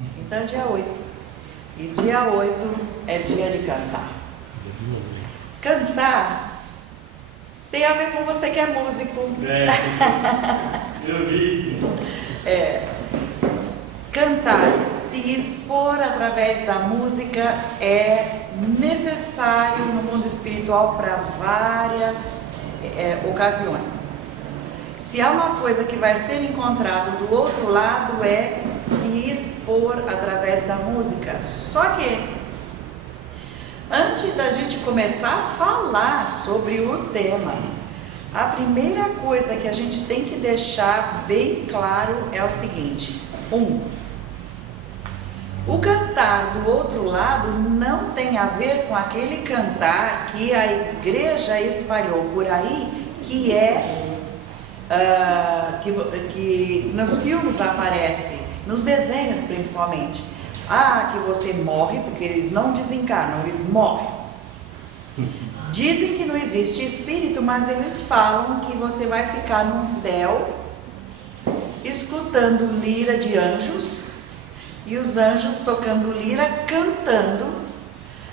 Então é dia 8. E dia 8 é dia de cantar. Cantar tem a ver com você que é músico. Eu vi. Cantar, se expor através da música é necessário no mundo espiritual para várias ocasiões. Se há uma coisa que vai ser encontrado do outro lado é se expor através da música. Só que, antes da gente começar a falar sobre o tema, a primeira coisa que a gente tem que deixar bem claro é o seguinte: o cantar do outro lado não tem a ver com aquele cantar que a igreja espalhou por aí, que que nos filmes aparece, nos desenhos principalmente. Que você morre, porque eles não desencarnam, eles morrem. Dizem que não existe espírito, mas eles falam que você vai ficar no céu escutando lira de anjos e os anjos tocando lira, cantando.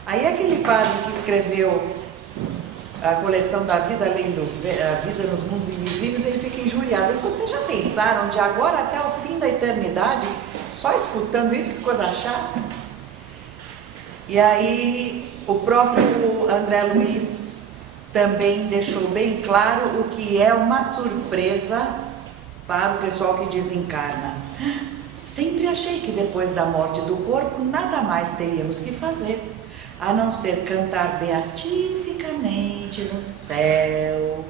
Aí aquele padre que escreveu a coleção da vida além a vida nos mundos invisíveis, ele fica injuriado. Ele falou: vocês já pensaram de agora até o fim da eternidade só escutando isso? Que coisa chata. E aí o próprio André Luiz também deixou bem claro o que é uma surpresa para o pessoal que desencarna. Sempre achei que depois da morte do corpo nada mais teríamos que fazer, a não ser cantar beatificamente no céu,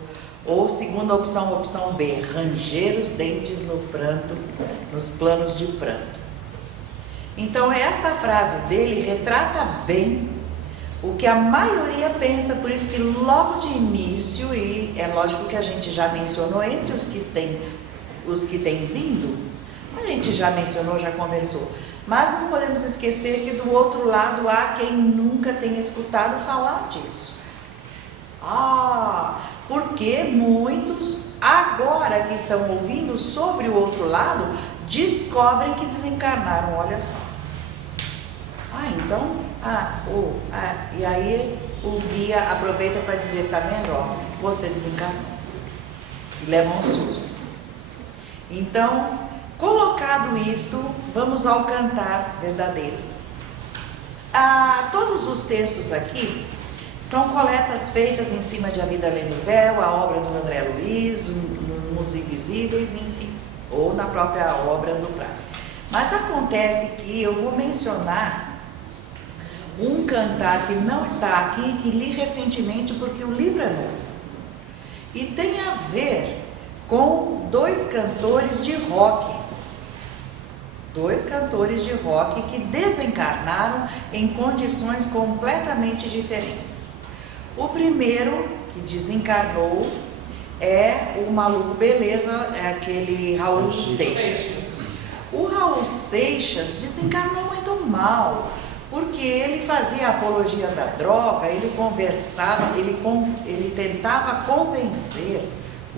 ou segunda opção, opção B, ranger os dentes no pranto, nos planos de pranto. Então essa frase dele retrata bem o que a maioria pensa, por isso que logo de início, e é lógico que a gente já mencionou entre os que têm vindo, a gente já mencionou, já conversou, mas não podemos esquecer que do outro lado há quem nunca tenha escutado falar disso. Porque muitos, agora que estão ouvindo sobre o outro lado, descobrem que desencarnaram, olha só. E aí o guia aproveita para dizer: tá vendo, você desencarnou. E leva um susto. Então, colocado isto, vamos ao cantar verdadeiro. Todos os textos aqui são coletas feitas em cima de A Vida Além do Véu, a obra do André Luiz, nos Invisíveis, enfim, ou na própria obra do Prado. Mas acontece que eu vou mencionar um cantar que não está aqui, que li recentemente porque o livro é novo. E tem a ver com dois cantores de rock. Dois cantores de rock que desencarnaram em condições completamente diferentes. O primeiro que desencarnou é o Maluco Beleza, é aquele Raul Seixas. O Raul Seixas desencarnou muito mal, porque ele fazia apologia da droga, ele conversava, ele tentava convencer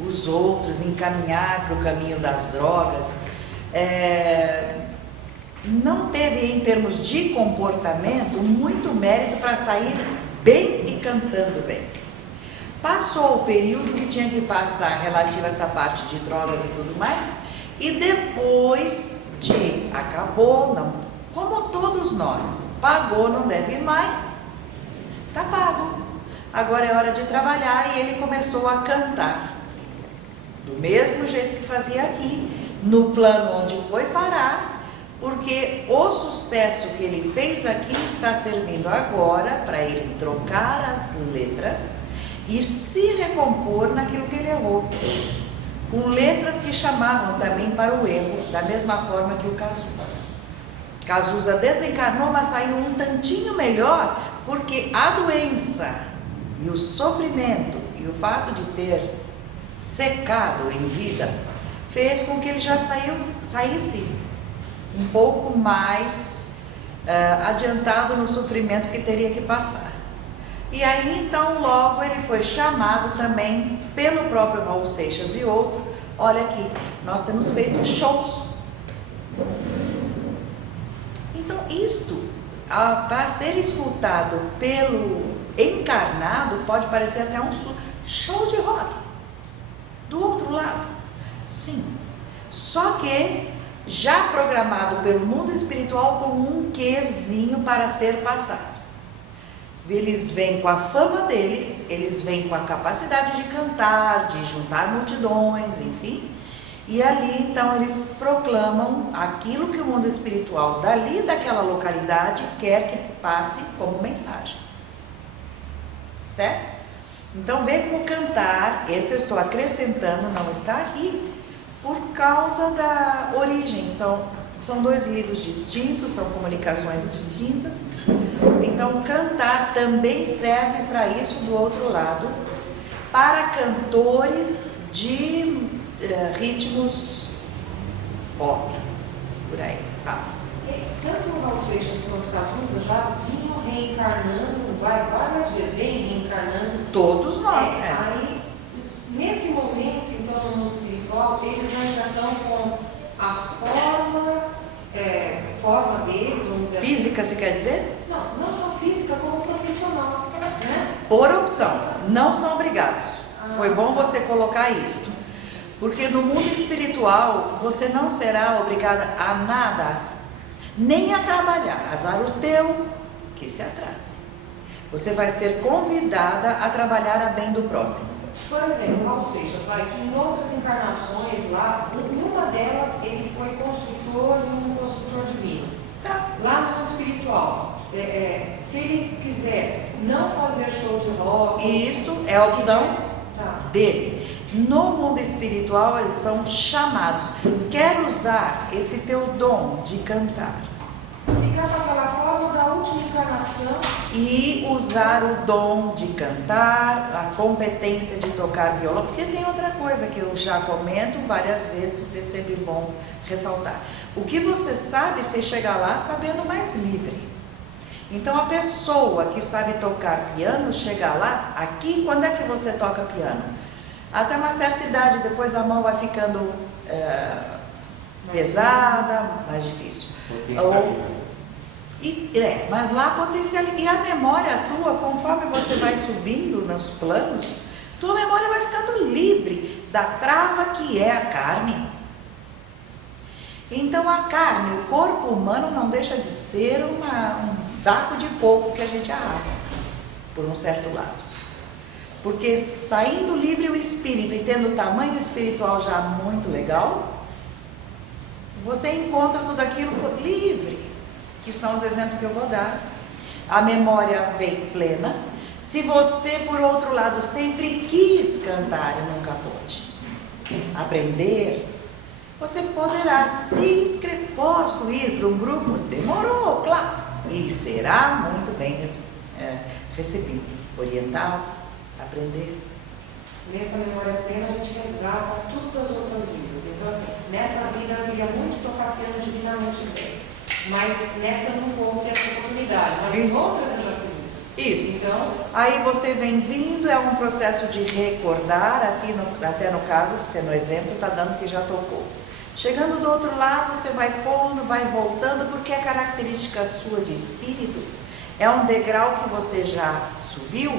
os outros, encaminhar para o caminho das drogas. Não teve, em termos de comportamento, muito mérito para sair bem e cantando bem. Passou o período que tinha que passar relativo a essa parte de drogas e tudo mais, e depois acabou, não, como todos nós, pagou, não deve mais, tá pago, agora é hora de trabalhar. E ele começou a cantar do mesmo jeito que fazia aqui, no plano onde foi parar, porque o sucesso que ele fez aqui está servindo agora para ele trocar as letras e se recompor naquilo que ele errou, com letras que chamavam também para o erro, da mesma forma que o Cazuza. Cazuza desencarnou, mas saiu um tantinho melhor, porque a doença e o sofrimento e o fato de ter secado em vida fez com que ele já saísse um pouco mais adiantado no sofrimento que teria que passar. E aí então logo ele foi chamado também pelo próprio Raul Seixas e outro. Olha aqui, nós temos feito shows isto, para ser escutado pelo encarnado, pode parecer até um show de rock. Do outro lado, sim. Só que já programado pelo mundo espiritual com um quezinho para ser passado. Eles vêm com a fama deles, eles vêm com a capacidade de cantar, de juntar multidões, enfim. E ali, então, eles proclamam aquilo que o mundo espiritual dali daquela localidade quer que passe como mensagem. Certo? Então, vê como cantar, esse eu estou acrescentando, não está aqui, por causa da origem. São dois livros distintos, são comunicações distintas. Então, cantar também serve para isso do outro lado, para cantores de ritmos pop, por aí. Tanto o Raul Seixas quanto o Cazuza já vinham reencarnando, várias vezes, vem reencarnando. Todos nós, Aí, nesse momento, então, no mundo espiritual, eles já estão com a forma deles, vamos dizer física, assim. se quer dizer? Não só física, como profissional, né? Por opção, não são obrigados. Foi bom você colocar isso. Porque no mundo espiritual, você não será obrigada a nada, nem a trabalhar. Azar o teu, que se atrase. Você vai ser convidada a trabalhar a bem do próximo. Por exemplo, Raul Seixas, que em outras encarnações lá, em uma delas ele foi construtor e um construtor divino. Tá. Lá no mundo espiritual, se ele quiser não fazer show de rock... Isso é a opção dele. No mundo espiritual, eles são chamados. Quer usar esse teu dom de cantar. Ficar com aquela forma da última encarnação. E usar o dom de cantar, a competência de tocar violão. Porque tem outra coisa que eu já comento várias vezes, é sempre bom ressaltar. O que você sabe, você chega lá sabendo mais livre. Então, a pessoa que sabe tocar piano, chega lá, aqui, quando é que você toca piano? Até uma certa idade, depois a mão vai ficando pesada, mais difícil. Potencializa. Mas lá potencializa. E a memória tua, conforme você vai subindo nos planos, tua memória vai ficando livre da trava que é a carne. Então a carne, o corpo humano não deixa de ser um saco de coco que a gente arrasta, por um certo lado. Porque saindo livre o espírito e tendo o tamanho espiritual já muito legal, você encontra tudo aquilo livre, que são os exemplos que eu vou dar. A memória vem plena. Se você, por outro lado, sempre quis cantar e nunca pôde aprender, você poderá se inscrever. Posso ir para um grupo? Demorou, claro. E será muito bem recebido, orientado, aprender. Nessa memória plena a gente resgata tudo das outras vidas. Então assim, nessa vida eu queria muito tocar piano divinamente bem, mas nessa eu não vou ter essa oportunidade, mas em outras eu já fiz isso. Isso. Então, aí você vem vindo, é um processo de recordar, até no caso, que você no exemplo está dando que já tocou. Chegando do outro lado, você vai pondo, vai voltando, porque a característica sua de espírito é um degrau que você já subiu,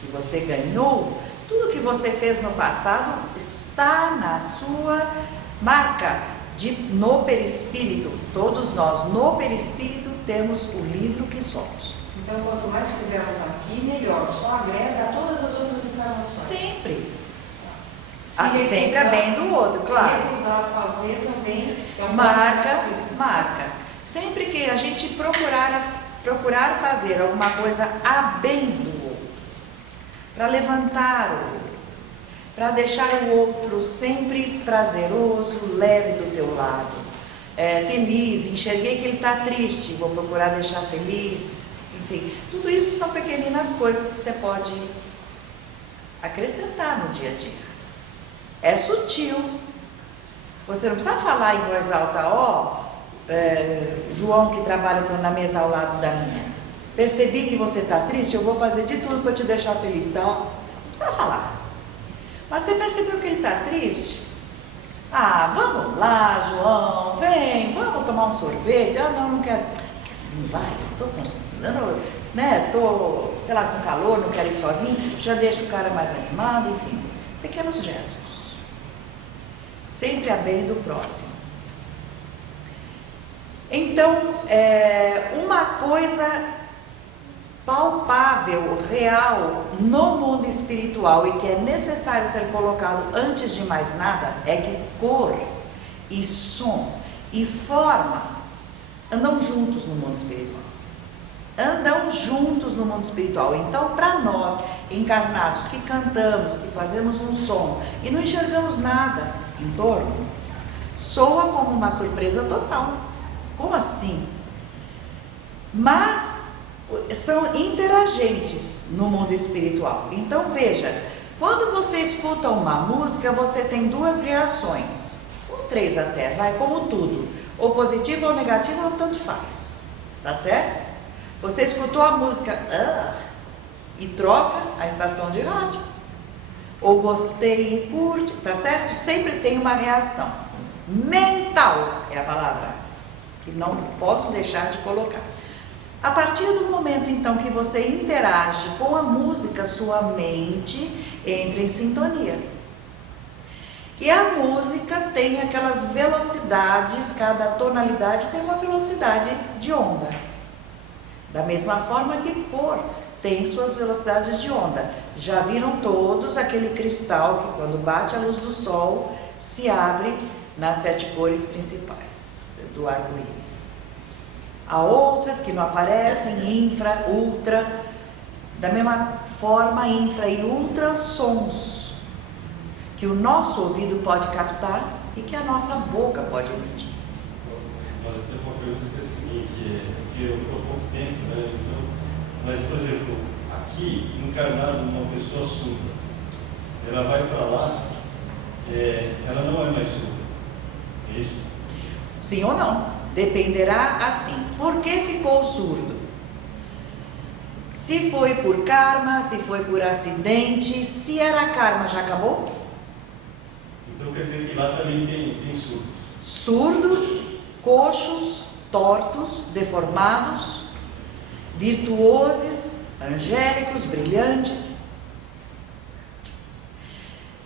que você ganhou. Tudo que você fez no passado está na sua marca no perispírito. Todos nós, no perispírito, temos o livro que somos. Então, quanto mais fizermos aqui, melhor. Só agrega a todas as outras encarnações. Sempre. Se sempre a bem do outro, claro. Se recusar a fazer também é um marca. Sempre que a gente procurar fazer alguma coisa a bem do outro, para levantar o outro, para deixar o outro sempre prazeroso, leve do teu lado, feliz, enxerguei que ele está triste, vou procurar deixar feliz, enfim, tudo isso são pequeninas coisas que você pode acrescentar no dia a dia. É sutil. Você não precisa falar em voz alta, João que trabalha na mesa ao lado da minha. Percebi que você está triste, eu vou fazer de tudo para te deixar feliz, tá? Não precisa falar. Mas você percebeu que ele está triste? Vamos lá, João, vem, vamos tomar um sorvete. Não quero. Quer assim, vai, tô precisando, né, tô, sei lá, com calor, não quero ir sozinho, já deixa o cara mais animado, enfim, pequenos gestos. Sempre a bem do próximo. Então, uma coisa palpável, real, no mundo espiritual e que é necessário ser colocado antes de mais nada, é que cor e som e forma andam juntos no mundo espiritual. Andam juntos no mundo espiritual. Então, para nós, encarnados, que cantamos, que fazemos um som e não enxergamos nada em torno, soa como uma surpresa total. Como assim? Mas são interagentes no mundo espiritual. Então veja, quando você escuta uma música, você tem duas reações, ou três até, vai, como tudo, ou positivo ou negativo, ou tanto faz, tá certo? Você escutou a música e troca a estação de rádio, ou gostei e curte, tá certo? Sempre tem uma reação mental, é a palavra que não posso deixar de colocar. A partir do momento, então, que você interage com a música, sua mente entra em sintonia. E a música tem aquelas velocidades, cada tonalidade tem uma velocidade de onda. Da mesma forma que cor tem suas velocidades de onda. Já viram todos aquele cristal que, quando bate a luz do sol, se abre nas 7 cores principais do arco-íris. Há outras que não aparecem, infra, ultra, da mesma forma, infra e ultra, sons que o nosso ouvido pode captar e que a nossa boca pode emitir. Mas eu tenho uma pergunta que é a seguinte, porque eu estou há pouco tempo, né? Então, mas, por exemplo, aqui, encarnado uma pessoa surda, ela vai para lá, ela não é mais surda, é isso? Sim ou não? Dependerá assim. Por que ficou surdo? Se foi por karma, se foi por acidente, se era karma, já acabou? Então quer dizer que lá também tem surdos. Surdos, coxos, tortos, deformados, virtuosos, angélicos, brilhantes.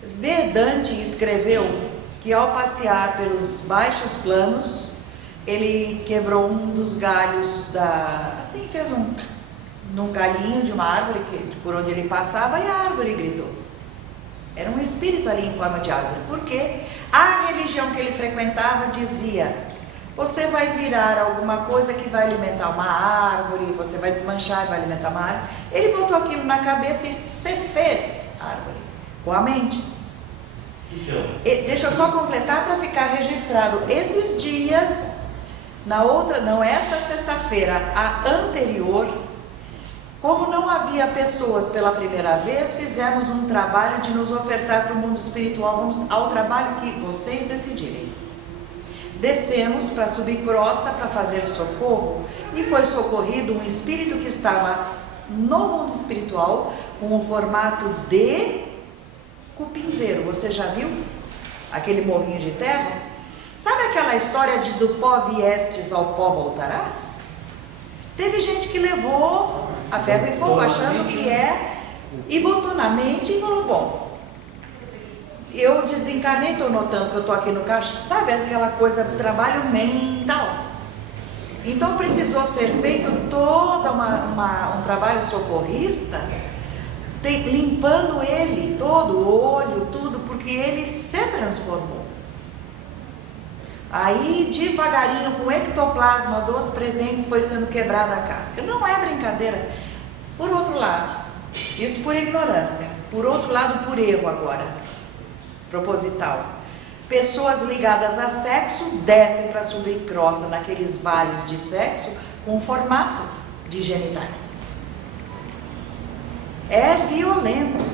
Vedante escreveu que ao passear pelos baixos planos, ele quebrou um dos galhos assim, fez num galhinho de uma árvore por onde ele passava, e a árvore gritou. Era um espírito ali em forma de árvore. Por quê? A religião que ele frequentava dizia: você vai virar alguma coisa que vai alimentar uma árvore, você vai desmanchar e vai alimentar uma árvore. Ele botou aquilo na cabeça e se fez árvore, com a mente. Então, Deixa eu só completar para ficar registrado. Esses dias, não esta sexta-feira, a anterior, como não havia pessoas pela primeira vez, fizemos um trabalho de nos ofertar para o mundo espiritual. Vamos ao trabalho que vocês decidirem. Descemos para subir crosta para fazer socorro, e foi socorrido um espírito que estava no mundo espiritual com o formato de cupinzeiro. Você já viu aquele morrinho de terra? Sabe aquela história de do pó viestes ao pó voltarás? Teve gente que levou a ferro e fogo achando que e botou na mente e falou: bom, eu desencarnei, estou notando que eu estou aqui no caixa. Sabe aquela coisa do trabalho mental? Então precisou ser feito todo um trabalho socorrista, limpando ele todo, o olho, tudo, porque ele se transformou. Aí devagarinho, com o ectoplasma dos presentes, foi sendo quebrada a casca. Não é brincadeira. Por outro lado, isso por ignorância, por outro lado, por erro agora, proposital. Pessoas ligadas a sexo descem para subir crosta naqueles vales de sexo com formato de genitais. É violento.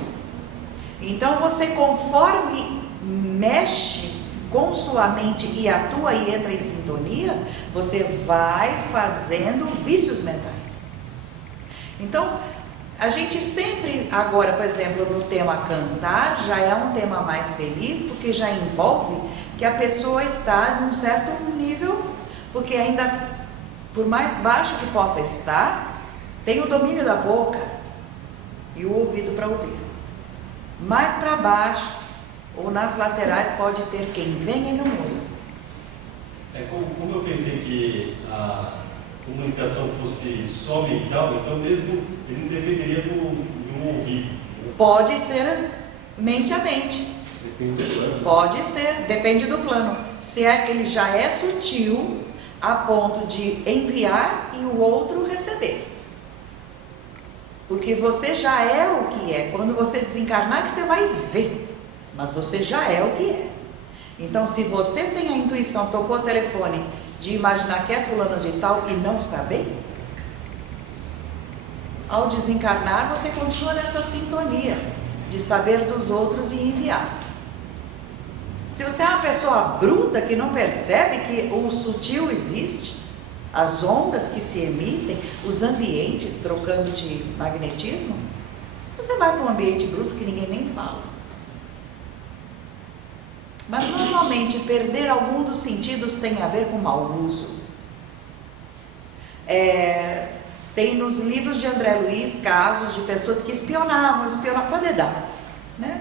Então você, conforme mexe com sua mente e atua e entra em sintonia, você vai fazendo vícios mentais. Então, a gente sempre, agora, por exemplo, no tema cantar, já é um tema mais feliz, porque já envolve que a pessoa está num certo nível, porque ainda por mais baixo que possa estar, tem o domínio da boca e o ouvido para ouvir. Mais para baixo ou nas laterais pode ter quem venha e não ouça. Como eu pensei que a comunicação fosse só mental, então mesmo ele não dependeria de um ouvido. Pode ser mente a mente. Depende do plano. Pode ser, depende do plano. Se é que ele já é sutil a ponto de enviar e o outro receber. Porque você já é o que é. Quando você desencarnar que você vai ver. Mas você já é o que é. Então, se você tem a intuição, tocou o telefone, de imaginar que é fulano de tal e não está bem, ao desencarnar você continua nessa sintonia de saber dos outros e enviar. Se você é uma pessoa bruta que não percebe que o sutil existe, as ondas que se emitem, os ambientes trocando de magnetismo, você vai para um ambiente bruto que ninguém nem fala. Mas normalmente perder algum dos sentidos tem a ver com mau uso. Tem nos livros de André Luiz casos de pessoas que espionavam para dedar, né?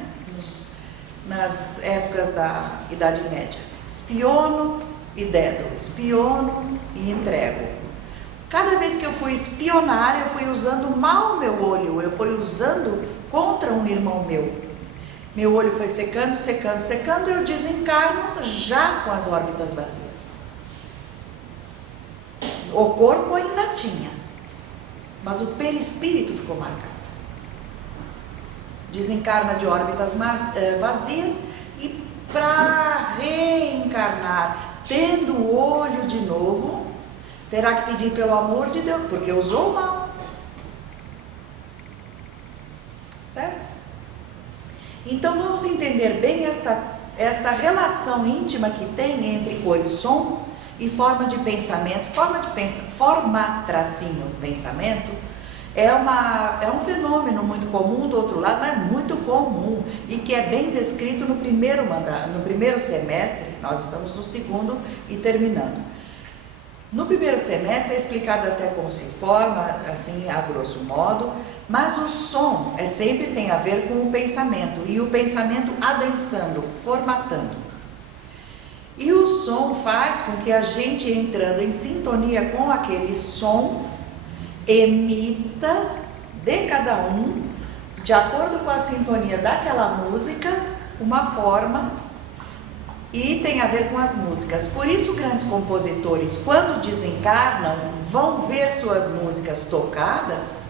Nas épocas da Idade Média. Espiono e dedo, espiono e entrego. Cada vez que eu fui espionar, eu fui usando mal meu olho, eu fui usando contra um irmão meu. Meu olho foi secando, secando, secando, eu desencarno já com as órbitas vazias. O corpo ainda tinha, mas o perispírito ficou marcado. Desencarna de órbitas vazias e para reencarnar, tendo o olho de novo, terá que pedir pelo amor de Deus, porque usou mal. Certo? Então vamos entender bem esta relação íntima que tem entre cor e som e forma de pensamento. Forma tracinho pensamento é um fenômeno muito comum do outro lado, mas muito comum e que é bem descrito no primeiro semestre. Nós estamos no segundo e terminando. No primeiro semestre é explicado até como se forma, assim, a grosso modo, mas o som sempre tem a ver com o pensamento, e o pensamento adensando, formatando. E o som faz com que a gente, entrando em sintonia com aquele som, emita de cada um, de acordo com a sintonia daquela música, uma forma. E tem a ver com as músicas. Por isso grandes compositores, quando desencarnam, vão ver suas músicas tocadas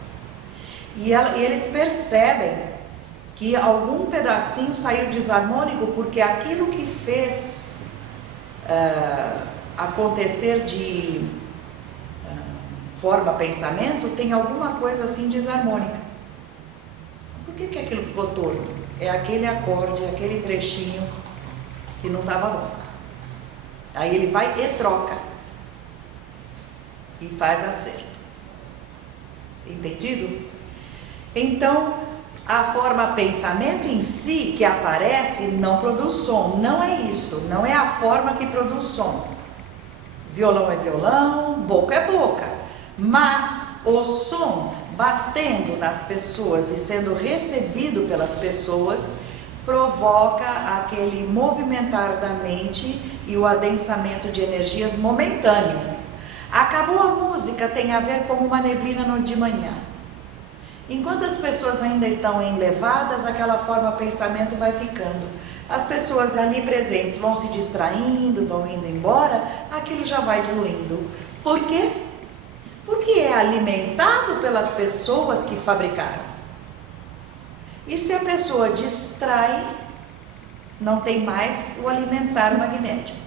e eles percebem que algum pedacinho saiu desarmônico, porque aquilo que fez acontecer de forma pensamento tem alguma coisa assim desarmônica. Por que aquilo ficou torto? É aquele acorde, aquele trechinho que não estava bom. Aí ele vai e troca e faz acerto. Entendido? Então, a forma pensamento em si que aparece não produz som. Não é isso, não é a forma que produz som. Violão é violão, boca é boca. Mas o som batendo nas pessoas e sendo recebido pelas pessoas provoca aquele movimentar da mente e o adensamento de energias momentâneo. Acabou a música, tem a ver como uma neblina de manhã. Enquanto as pessoas ainda estão enlevadas, aquela forma pensamento vai ficando. As pessoas ali presentes vão se distraindo, vão indo embora, aquilo já vai diluindo. Por quê? Porque é alimentado pelas pessoas que fabricaram. E se a pessoa distrai, não tem mais o alimentar magnético.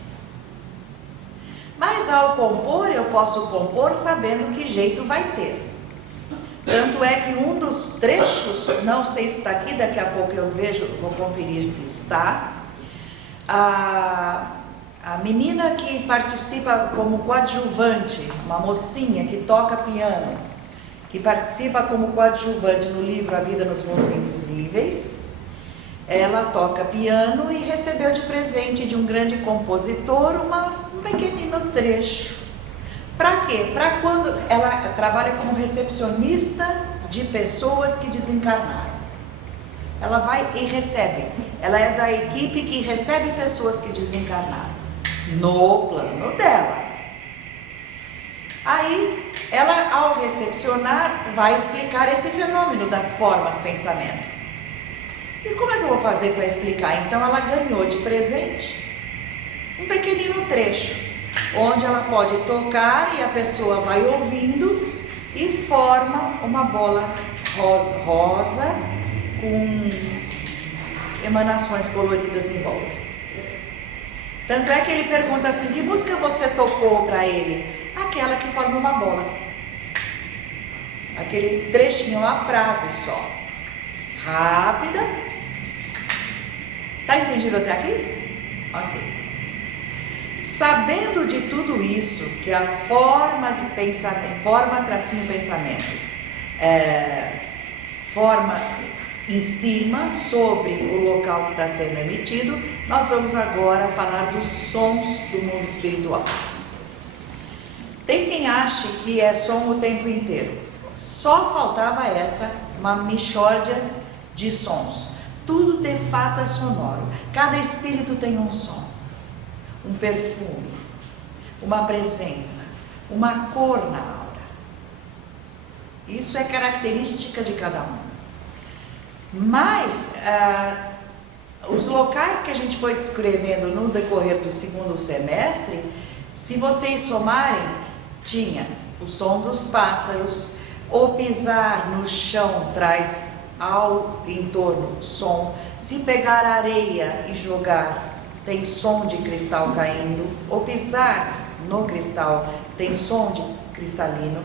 Mas ao compor, eu posso compor sabendo que jeito vai ter. Tanto é que um dos trechos, não sei se está aqui, daqui a pouco eu vejo, vou conferir se está, a menina que participa como coadjuvante, uma mocinha que toca piano, que participa como coadjuvante no livro A Vida nos Mundos Invisíveis, ela toca piano e recebeu de presente de um grande compositor um pequenino trecho Para quê? Para quando ela trabalha como recepcionista de pessoas que desencarnaram. Ela vai e recebe. Ela é da equipe que recebe pessoas que desencarnaram no plano dela. Aí, ela, ao recepcionar, vai explicar esse fenômeno das formas pensamento. E como é que eu vou fazer para explicar? Então, ela ganhou de presente um pequenino trecho, onde ela pode tocar e a pessoa vai ouvindo e forma uma bola rosa com emanações coloridas em volta. Tanto é que ele pergunta assim: que música você tocou para ele? Aquela que forma uma bola. Aquele trechinho, uma frase só. Rápida. Tá entendido até aqui? Ok. Sabendo de tudo isso, que a forma de pensamento, forma tracinho pensamento, forma em cima, sobre o local que está sendo emitido, nós vamos agora falar dos sons do mundo espiritual. Tem quem ache que é som o tempo inteiro. Só faltava uma mixórdia de sons. Tudo de fato é sonoro. Cada espírito tem um som, um perfume, uma presença, uma cor na aura. Isso é característica de cada um. Mas os locais que a gente foi descrevendo no decorrer do segundo semestre, se vocês somarem, tinha o som dos pássaros, o pisar no chão traz ao entorno som, se pegar areia e jogar, tem som de cristal caindo, o pisar no cristal tem som de cristalino,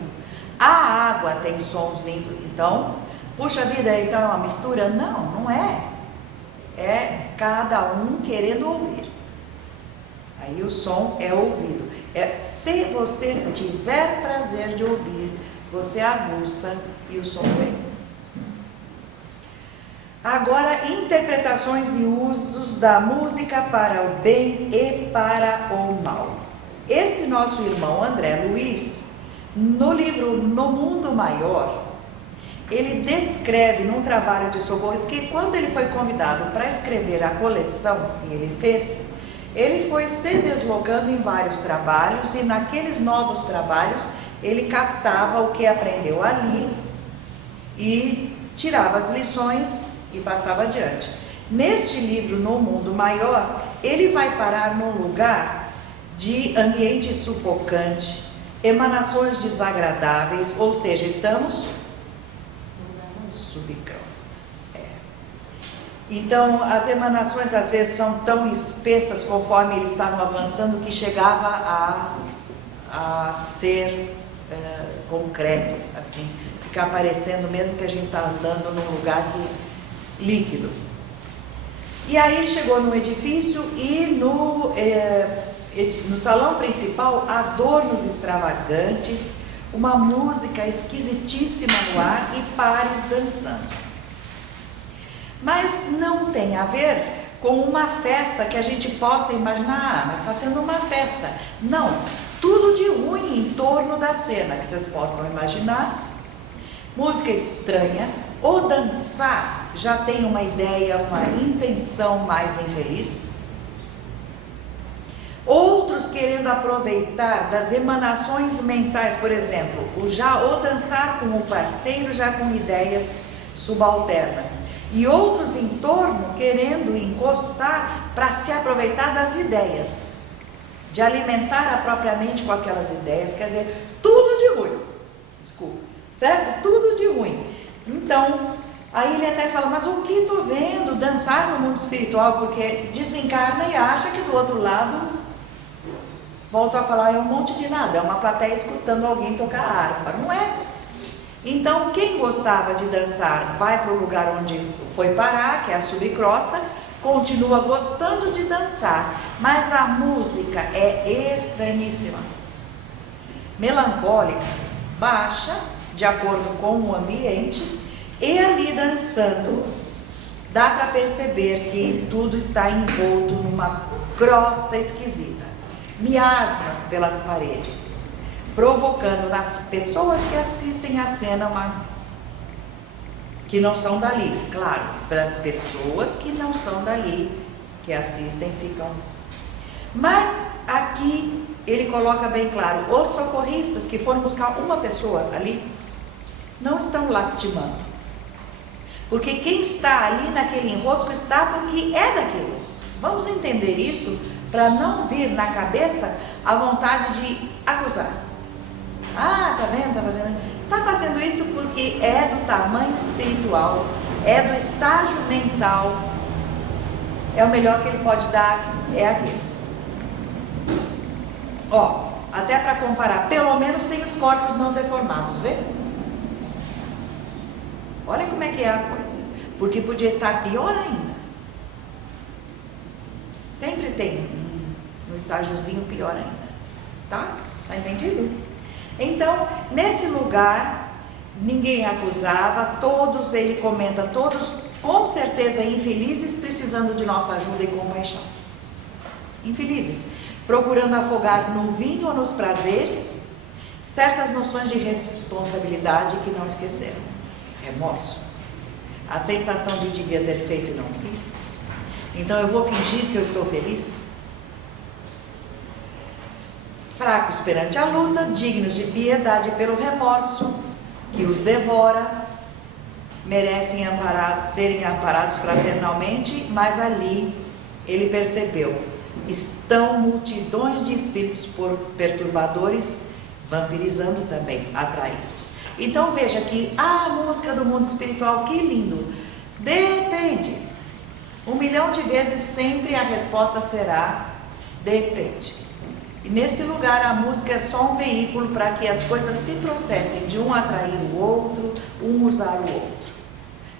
a água tem sons lindos. Então, puxa vida, então é uma mistura? Não, não é. É cada um querendo ouvir. Aí o som é ouvido. Se você tiver prazer de ouvir, você aguça e o som vem. Agora, interpretações e usos da música para o bem e para o mal. Esse nosso irmão André Luiz, no livro No Mundo Maior, ele descreve num trabalho de socorro, porque quando ele foi convidado para escrever a coleção que ele fez, ele foi se deslocando em vários trabalhos e naqueles novos trabalhos ele captava o que aprendeu ali e tirava as lições e passava adiante. Neste livro, No Mundo Maior, ele vai parar num lugar de ambiente sufocante, emanações desagradáveis, ou seja, estamos subcrosta. Então, as emanações às vezes são tão espessas conforme eles estavam avançando que chegava a ser concreto, assim, ficar aparecendo mesmo que a gente está andando num lugar líquido. E aí chegou no edifício e no salão principal, adornos extravagantes, uma música esquisitíssima no ar e pares dançando. Mas não tem a ver com uma festa que a gente possa imaginar, mas está tendo uma festa. Não, tudo de ruim em torno da cena que vocês possam imaginar. Música estranha, o dançar já tem uma ideia, uma intenção mais infeliz. Outros querendo aproveitar das emanações mentais, por exemplo, o dançar com o parceiro já com ideias subalternas. E outros em torno querendo encostar para se aproveitar das ideias, de alimentar a própria mente com aquelas ideias, quer dizer, tudo de ruim, desculpa, certo? Tudo de ruim. Então, aí ele até fala, mas o que estou vendo? Dançar no mundo espiritual, porque desencarna e acha que do outro lado, volto a falar, é um monte de nada, é uma plateia escutando alguém tocar harpa, não é? Então, quem gostava de dançar vai para o lugar onde foi parar, que é a subcrosta, continua gostando de dançar, mas a música é estranhíssima, melancólica, baixa, de acordo com o ambiente, e ali dançando, dá para perceber que tudo está envolto numa crosta esquisita, miasmas pelas paredes, provocando nas pessoas que assistem a cena que não são dali, claro, para as pessoas que não são dali, que assistem, ficam. Mas aqui ele coloca bem claro, os socorristas que foram buscar uma pessoa ali, não estão lastimando. Porque quem está ali naquele enrosco está porque é daquilo. Vamos entender isso para não vir na cabeça a vontade de acusar. Ah, tá vendo, tá fazendo. Está fazendo isso porque é do tamanho espiritual, é do estágio mental, é o melhor que ele pode dar, é aquilo. Ó, até para comparar, pelo menos tem os corpos não deformados, vê? Olha como é que é a coisa, porque podia estar pior ainda. Sempre tem um estágiozinho pior ainda, tá? Tá entendido? Então, nesse lugar, ninguém acusava, todos, ele comenta, todos com certeza infelizes, precisando de nossa ajuda e compaixão. Infelizes, procurando afogar no vinho ou nos prazeres, certas noções de responsabilidade que não esqueceram. Remorso. A sensação de devia ter feito e não fiz. Então eu vou fingir que eu estou feliz? Fracos perante a luta, dignos de piedade pelo remorso, que os devora, merecem serem amparados fraternalmente, mas ali ele percebeu, estão multidões de espíritos perturbadores, vampirizando também, atraídos. Então veja que a música do mundo espiritual, que lindo, depende. 1 milhão de vezes sempre a resposta será depende. E nesse lugar a música é só um veículo para que as coisas se processem, de um atrair o outro, um usar o outro,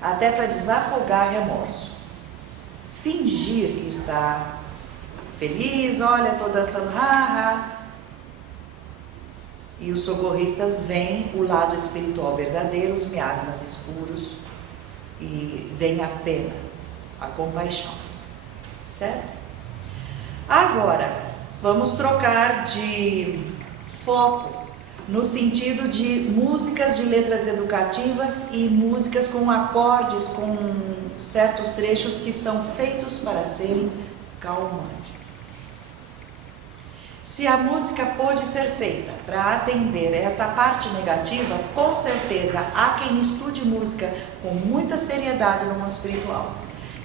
até para desafogar remorso. Fingir que está feliz, olha, estou dançando, ha. E os socorristas veem o lado espiritual verdadeiro, os miasmas escuros, e vem a pena, a compaixão, certo? Agora, vamos trocar de foco no sentido de músicas de letras educativas e músicas com acordes, com certos trechos que são feitos para serem calmantes. Se a música pôde ser feita para atender esta parte negativa, com certeza há quem estude música com muita seriedade no mundo espiritual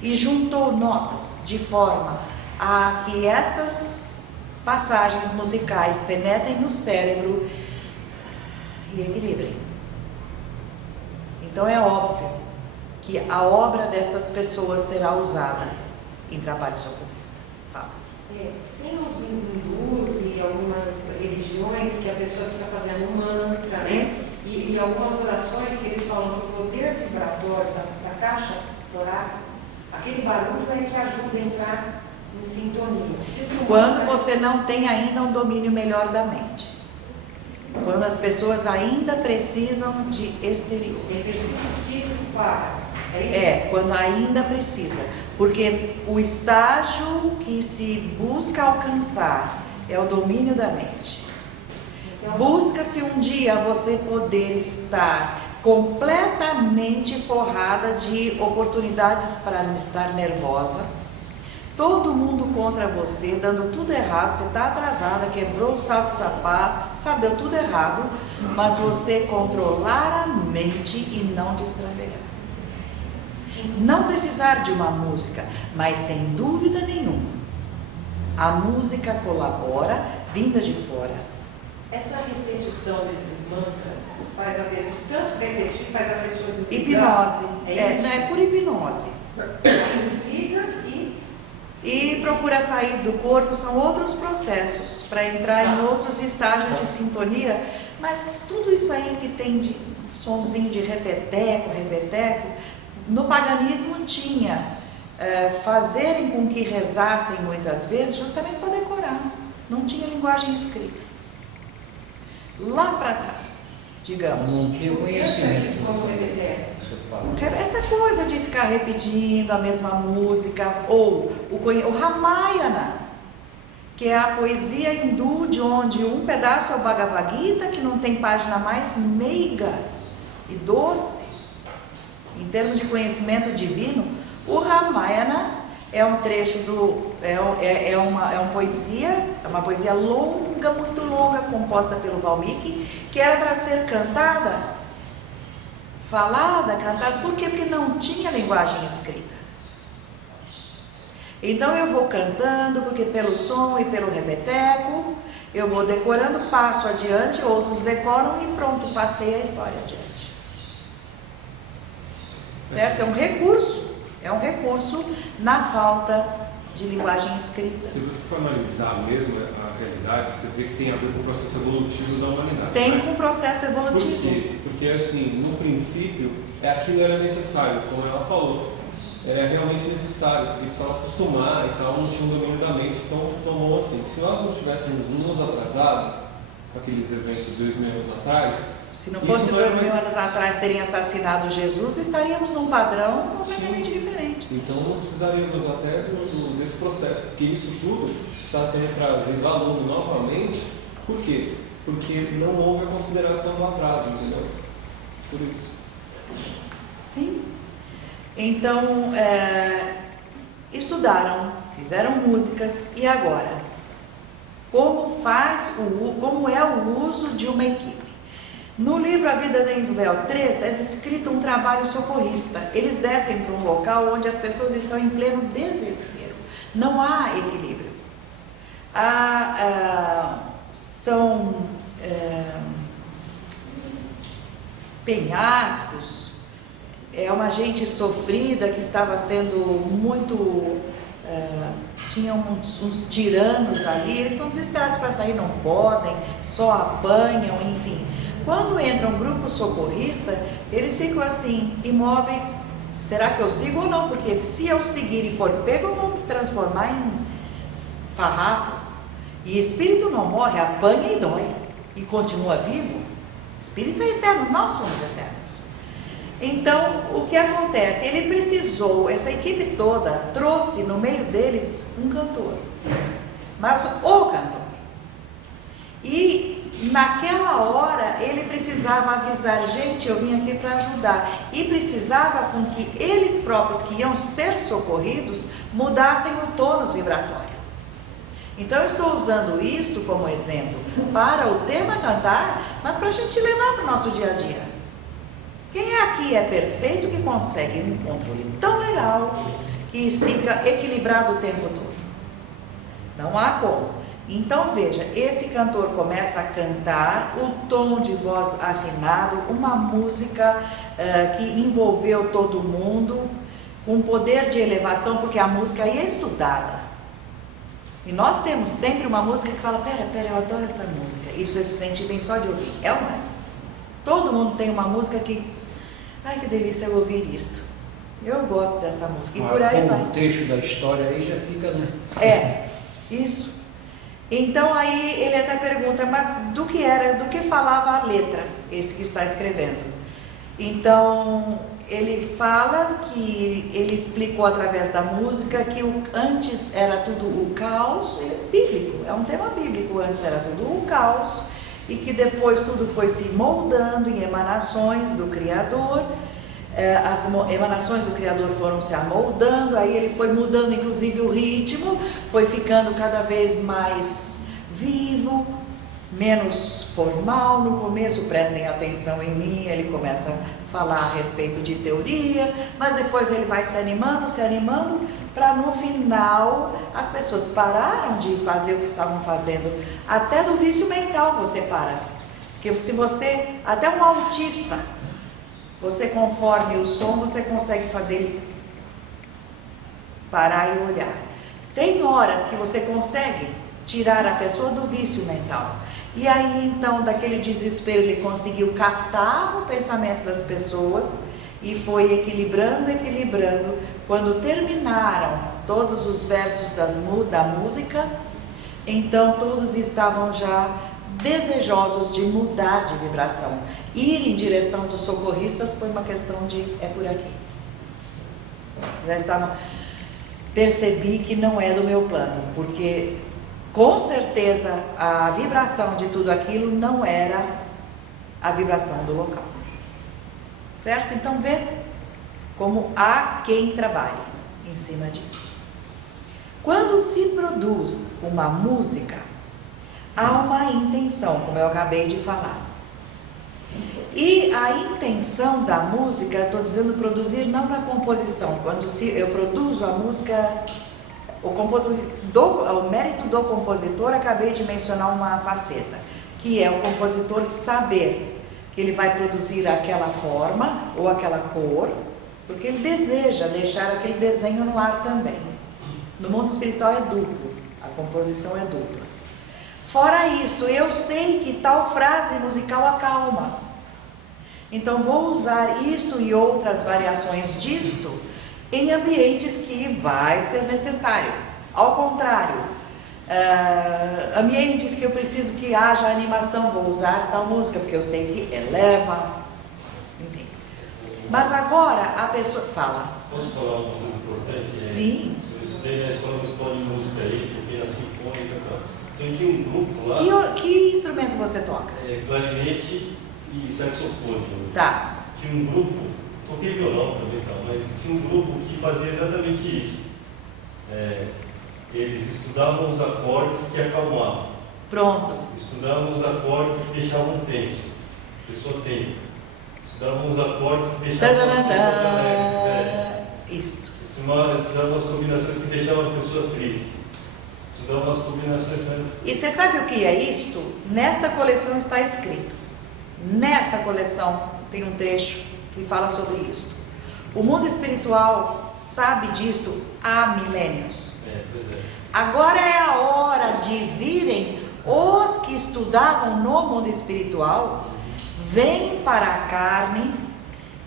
e juntou notas de forma a que essas passagens musicais penetrem no cérebro e equilibrem. Então é óbvio que a obra destas pessoas será usada em trabalho socorrista. Fala. Tem uns hindus e algumas religiões que a pessoa fica fazendo um mantra, né? E algumas orações que eles falam que o poder vibratório da caixa torácica, aquele barulho é que ajuda a entrar em sintonia. Quando você não tem ainda um domínio melhor da mente. Quando as pessoas ainda precisam de exterior. Exercício físico para. É isso? É, quando ainda precisa. Porque o estágio que se busca alcançar é o domínio da mente. Então, Busca-se um dia você poder estar completamente forrada de oportunidades para estar nervosa. Todo mundo contra você, dando tudo errado, você está atrasada, quebrou o salto de sapato, sabe, deu tudo errado, mas você controlar a mente e não destravegar. Não precisar de uma música, mas sem dúvida nenhuma, a música colabora, vinda de fora. essa repetição desses mantras faz a pessoa, tanto repetir, faz a pessoa desligar. Hipnose. É isso? É por hipnose. Desliga E procura sair do corpo, são outros processos para entrar em outros estágios de sintonia, mas tudo isso aí que tem de sonzinho de repeteco, no paganismo tinha fazerem com que rezassem muitas vezes justamente para decorar, não tinha linguagem escrita. Lá para trás, digamos. Não tinha conhecimento. como repeteco. Essa coisa de ficar repetindo a mesma música, ou o Ramayana, que é a poesia hindu, de onde um pedaço é o Bhagavad Gita, que não tem página mais meiga e doce, em termos de conhecimento divino. O Ramayana é um trecho é uma poesia longa, muito longa, composta pelo Valmiki, que era para ser cantada, falada, cantada, por quê? Porque não tinha linguagem escrita. Então eu vou cantando, porque pelo som e pelo repeteco, eu vou decorando, passo adiante, outros decoram e pronto, passei a história adiante. Certo? É um recurso na falta de linguagem escrita. Se você for analisar mesmo a realidade, você vê que tem a ver com o processo evolutivo da humanidade. Tem né? com o processo evolutivo. Por quê? Porque assim, no princípio, aquilo era necessário, como ela falou. Era realmente necessário, porque precisava acostumar e tal, não tinha um domínio da mente, então tomou assim. Se nós não tivéssemos nos atrasado, com aqueles eventos 2000 anos atrás, se não fosse 2000 anos atrás terem assassinado Jesus, estaríamos num padrão completamente diferente. Então não precisaríamos até desse processo, porque isso tudo está sendo trazido ao mundo novamente. Por quê? Porque não houve a consideração do atraso, entendeu? Por isso. Sim. Então, estudaram, fizeram músicas, e agora? Como é o uso de uma equipe? No livro A Vida Dentro do Véu 3 é descrito um trabalho socorrista. Eles descem para um local onde as pessoas estão em pleno desespero. Não há equilíbrio. São penhascos. É uma gente sofrida que estava sendo muito... tinha uns tiranos ali, eles estão desesperados para sair, não podem, só apanham, enfim. Quando entra um grupo socorrista, eles ficam assim, imóveis, será que eu sigo ou não? Porque se eu seguir e for pego, eu vou me transformar em farrapo. E espírito não morre, apanha e dói, e continua vivo. Espírito é eterno, nós somos eternos. Então, o que acontece? Ele precisou, essa equipe toda, trouxe no meio deles um cantor, mas o cantor. E naquela hora, ele precisava avisar, gente, eu vim aqui para ajudar. E precisava com que eles próprios, que iam ser socorridos, mudassem o tônus vibratório. Então, eu estou usando isto como exemplo para o tema cantar, mas para a gente levar para o nosso dia a dia. Quem aqui é perfeito que consegue um controle tão legal que fica equilibrado o tempo todo? Não há como. Então veja, esse cantor começa a cantar, o tom de voz afinado, uma música que envolveu todo mundo, um poder de elevação, porque a música aí é estudada. E nós temos sempre uma música que fala, pera, eu adoro essa música. E você se sente bem só de ouvir. É ou não é? Todo mundo tem uma música que... Ai, que delícia eu ouvir isto. Eu gosto dessa música. E por aí vai. O texto da história aí já fica, né? É, isso. Então aí ele até pergunta, mas do que falava a letra, esse que está escrevendo? Então, ele fala que ele explicou através da música que antes era tudo o caos, bíblico, é um tema bíblico, antes era tudo o caos, e que depois tudo foi se moldando em emanações do Criador, as emanações do Criador foram se amoldando, aí ele foi mudando inclusive o ritmo, foi ficando cada vez mais vivo, menos formal. No começo, prestem atenção em mim, ele começa a falar a respeito de teoria, mas depois ele vai se animando, para no final as pessoas pararam de fazer o que estavam fazendo. Até do vício mental você para, porque se você, até um autista, você conforme o som, você consegue fazer ele parar e olhar. Tem horas que você consegue tirar a pessoa do vício mental. E aí então, daquele desespero, ele conseguiu captar o pensamento das pessoas e foi equilibrando. Quando terminaram todos os versos da música, então todos estavam já desejosos de mudar de vibração. Ir em direção dos socorristas foi uma questão de, é por aqui. Já estavam, percebi que não é do meu plano, porque com certeza a vibração de tudo aquilo não era a vibração do local. Certo? Então vê como há quem trabalhe em cima disso. Quando se produz uma música, há uma intenção, como eu acabei de falar. E a intenção da música, estou dizendo produzir não na composição. Quando eu produzo a música, o mérito do compositor, acabei de mencionar uma faceta, que é o compositor saber que ele vai produzir aquela forma ou aquela cor, porque ele deseja deixar aquele desenho no ar também. No mundo espiritual é duplo, a composição é dupla. Fora isso, eu sei que tal frase musical acalma. Então vou usar isto e outras variações disto em ambientes que vai ser necessário. Ao contrário, ambientes que eu preciso que haja animação, vou usar tal música, porque eu sei que eleva. Enfim. Mas agora a pessoa fala. Posso falar uma coisa importante? Sim. Eu estudei na escola municipal de música aí, toquei na sinfônica e tal. Então tinha um grupo lá. E que instrumento você toca? Clarinete e saxofone. Tá. Tinha um grupo, toquei violão também, mas tinha um grupo que fazia exatamente isso. Eles estudavam os acordes que acalmavam. Pronto. Estudavam os acordes que deixavam tenso, pessoa tensa. Estudavam os acordes que deixavam as pessoas alegres. Isso. Estudavam as combinações que deixavam a pessoa triste. Estudavam as combinações. E você sabe o que é isto? Nesta coleção está escrito. Nesta coleção tem um trecho que fala sobre isso. O mundo espiritual sabe disto há milênios. Pois é. Agora é a hora de virem os que estudavam no mundo espiritual, vêm para a carne,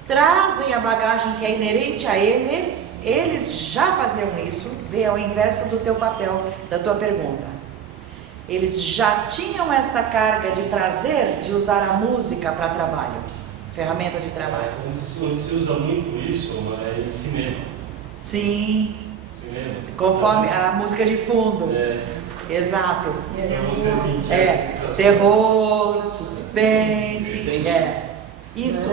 trazem a bagagem que é inerente a eles, eles já faziam isso, vê ao inverso do teu papel, da tua pergunta. Eles já tinham esta carga de prazer de usar a música para trabalho, ferramenta de trabalho. Onde se usa muito isso é em cinema. Sim, Cinema. conforme a música de fundo. Exato. Para você sentir a sensação. Terror, suspense, isso.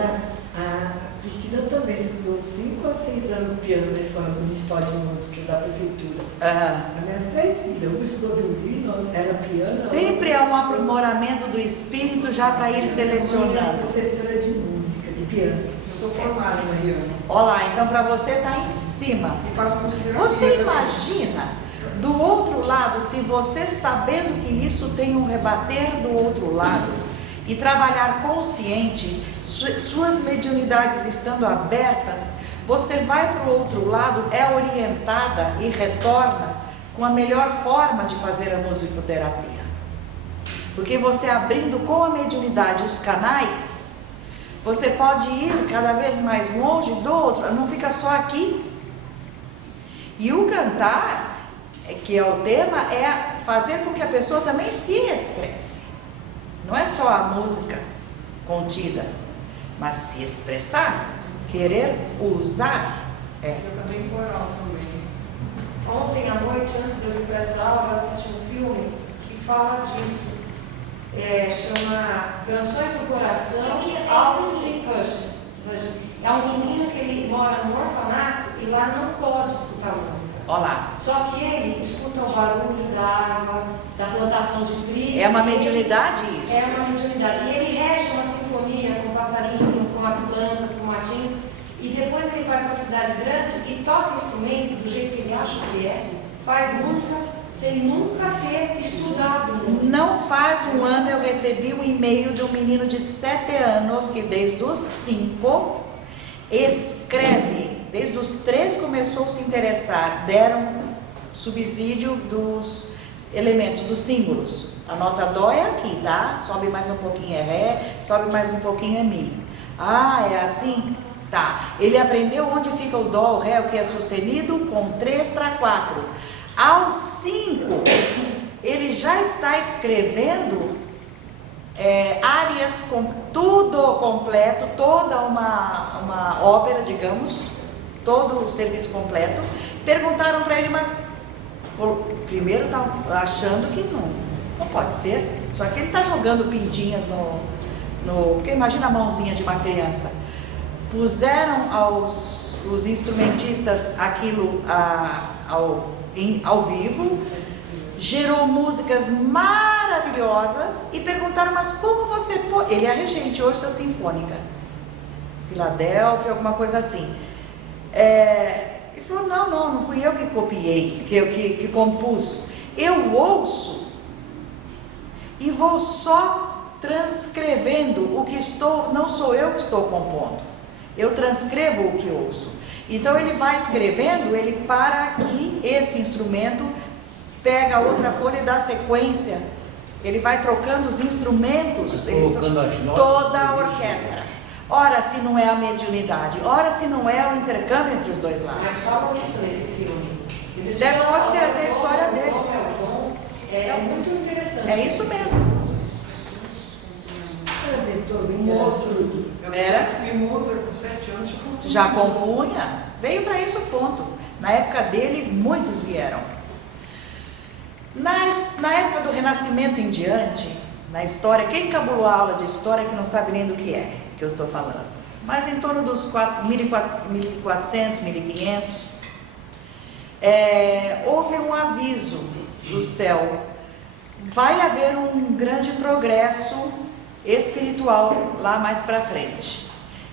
A Cristina também estudou 5 a 6 anos piano na Escola Municipal de Música da Prefeitura. As minhas 3 filhas, uma estudou violino, era piano. Sempre é um aprimoramento do espírito já para ir Minha selecionando. professora de música, de piano. Eu sou formado em piano. Olha lá, então para você está em cima. E faço musicoterapia Você também. imagina do outro lado, se você sabendo que isso tem um rebater do outro lado e trabalhar consciente, suas mediunidades estando abertas, você vai para o outro lado, é orientada e retorna com a melhor forma de fazer a musicoterapia. Porque você abrindo com a mediunidade os canais, você pode ir cada vez mais longe do outro, não fica só aqui. E o cantar, que é o tema, é fazer com que a pessoa também se expresse. Não é só a música contida, mas se expressar, querer usar. Eu cantei em coral também. Ontem à noite, antes de eu ir para essa aula, eu assisti um filme que fala disso. Chama Canções do Coração, Álbuns de Rush. É um menino que ele mora no orfanato e lá não pode escutar música. Olá. Só que ele escuta o barulho da água, da plantação de trigo. É uma mediunidade isso? É uma mediunidade. E ele rege uma sinfonia com o passarinho, com as plantas, com o matinho. E depois ele vai para a cidade grande e toca instrumento do jeito que ele acha que é. Faz música sem nunca ter estudado música. Não faz um ano eu recebi um e-mail de um menino de 7 anos que desde os 5 escreve, desde os 3 começou a se interessar, deram subsídio dos elementos, dos símbolos. A nota dó é aqui, tá? Sobe mais um pouquinho é ré, sobe mais um pouquinho é mi. Ah, é assim? Tá. Ele aprendeu onde fica o dó, o ré, o que é sustenido, com 3 para 4. Aos 5, ele já está escrevendo áreas com tudo completo, toda uma ópera, digamos, todo o serviço completo. Perguntaram para ele, mas Primeiro está achando que não pode ser. Só que ele está jogando pintinhas porque imagina a mãozinha de uma criança. Puseram os instrumentistas aquilo ao vivo, gerou músicas maravilhosas e perguntaram, mas como você pode... Ele é regente hoje da Sinfônica, Filadélfia, alguma coisa assim. Ele falou, não fui eu que copiei, que compus. Eu ouço e vou só transcrevendo o que não sou eu que estou compondo. Eu transcrevo o que ouço. Então ele vai escrevendo, ele para aqui, esse instrumento, pega a outra folha e dá sequência. Ele vai trocando os instrumentos, colocando as notas, toda a orquestra. Ora se não é a mediunidade, ora se não é o intercâmbio entre os dois lados. Mas só por isso nesse filme. Pode ser até a história dele. É muito interessante. É isso mesmo. Era? E Mozart, com 7 anos, Já compunha. Veio para isso o ponto. Na época dele, muitos vieram. Na época do Renascimento em diante, na história, quem cabulou a aula de história que não sabe nem do que eu estou falando? Mas em torno dos 1400, 1500, houve um aviso do céu. Vai haver um grande progresso espiritual lá mais para frente.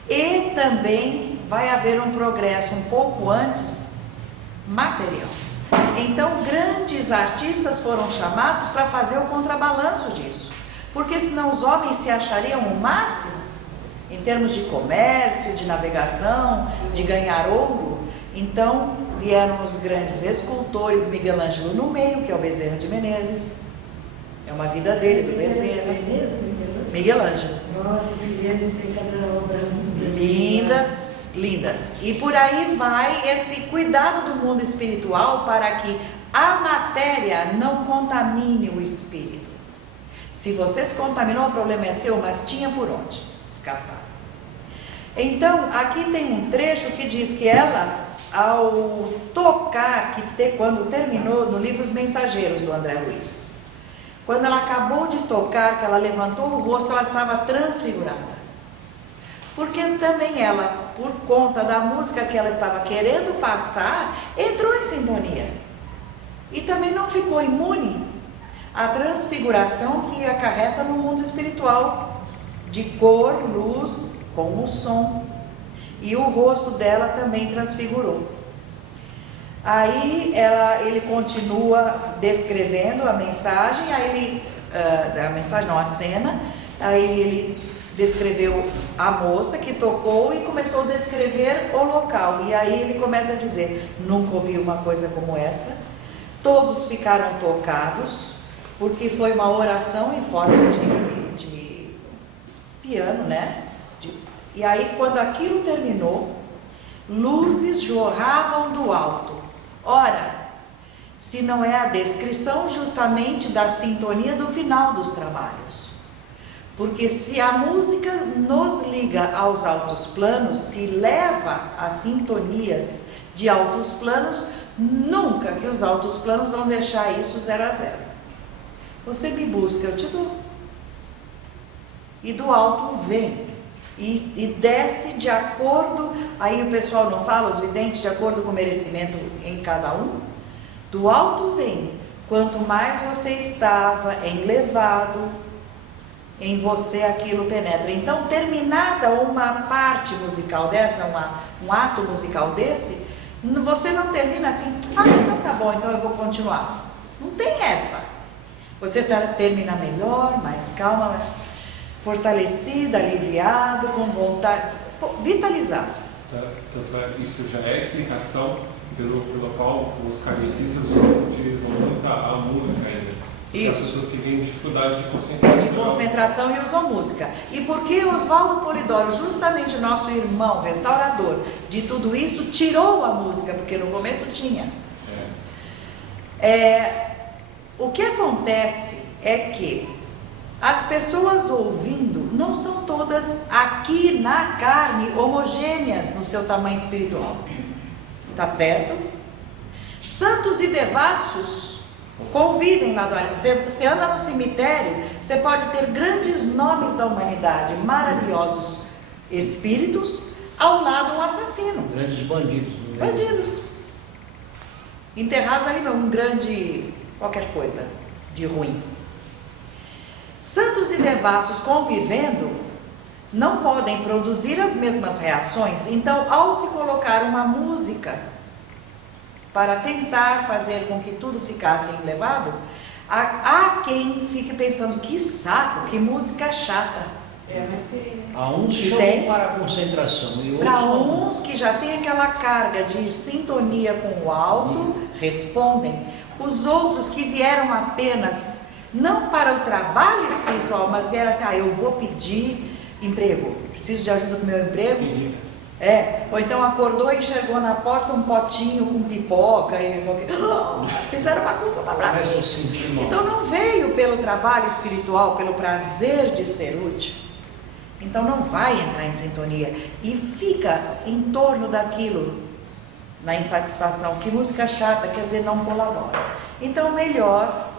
E também vai haver um progresso um pouco antes material. Então, grandes artistas foram chamados para fazer o contrabalanço disso. Porque senão os homens se achariam o máximo em termos de comércio, de navegação, de ganhar ouro. Então, vieram os grandes escultores, Miguel Ângelo no meio, que é o Bezerra de Menezes. É uma vida dele, do Bezerra. Miguel Ângelo. Nossa, que beleza, tem cada obra linda. Lindas, lindas. E por aí vai esse cuidado do mundo espiritual para que a matéria não contamine o espírito. Se você se contaminou, o problema é seu, mas tinha por onde escapar. Então, aqui tem um trecho que diz que ela, ao tocar, quando terminou no livro Os Mensageiros, do André Luiz, quando ela acabou de tocar, que ela levantou o rosto, ela estava transfigurada. Porque também ela, por conta da música que ela estava querendo passar, entrou em sintonia. E também não ficou imune à transfiguração que acarreta no mundo espiritual, de cor, luz, com o som. E o rosto dela também transfigurou. Aí ele continua descrevendo a mensagem, a cena, aí ele descreveu a moça que tocou e começou a descrever o local. E aí ele começa a dizer, nunca ouvi uma coisa como essa, todos ficaram tocados, porque foi uma oração em forma de piano, né? E aí quando aquilo terminou, luzes jorravam do alto. Ora, se não é a descrição justamente da sintonia do final dos trabalhos. Porque se a música nos liga aos altos planos, se leva a sintonias de altos planos, nunca que os altos planos vão deixar isso 0 a 0. Você me busca, eu te dou. E do alto vem. E desce de acordo, aí o pessoal não fala, os videntes, de acordo com o merecimento em cada um. Do alto vem, quanto mais você estava elevado, em você aquilo penetra. Então, terminada uma parte musical dessa, um ato musical desse, você não termina assim, então tá bom, então eu vou continuar. Não tem essa. Você termina melhor, mais calma, fortalecida, aliviado, com vontade, vitalizado. Tanto é, isso já é a explicação pelo qual os kardecistas utilizam muito a música ainda. As pessoas que têm dificuldade de concentração. De concentração e usam música. E porque Oswaldo Polidoro, justamente o nosso irmão restaurador de tudo isso, tirou a música, porque no começo tinha. O que acontece é que as pessoas ouvindo não são todas aqui na carne homogêneas no seu tamanho espiritual. Tá certo? Santos e devassos convivem lado a lado. Você anda no cemitério, você pode ter grandes nomes da humanidade, maravilhosos espíritos, ao lado um assassino. Grandes bandidos. Bandidos. Enterrados ali, um grande qualquer coisa de ruim. Santos e devassos convivendo não podem produzir as mesmas reações. Então, ao se colocar uma música para tentar fazer com que tudo ficasse elevado, há quem fique pensando, que saco, que música chata. Há uns Que chamam tem. para a concentração e outros Para não. uns que já tem aquela carga de sintonia com o alto, respondem. Os outros que vieram apenas, não para o trabalho espiritual, mas vieram assim, eu vou pedir emprego, preciso de ajuda com o meu emprego. Sim. Ou então acordou e chegou na porta um potinho com pipoca e fizeram uma culpa para Começa a mim. sentir mal. Então não veio pelo trabalho espiritual, pelo prazer de ser útil. Então não vai entrar em sintonia e fica em torno daquilo, na insatisfação. Que música chata, quer dizer, não colabora. Então melhor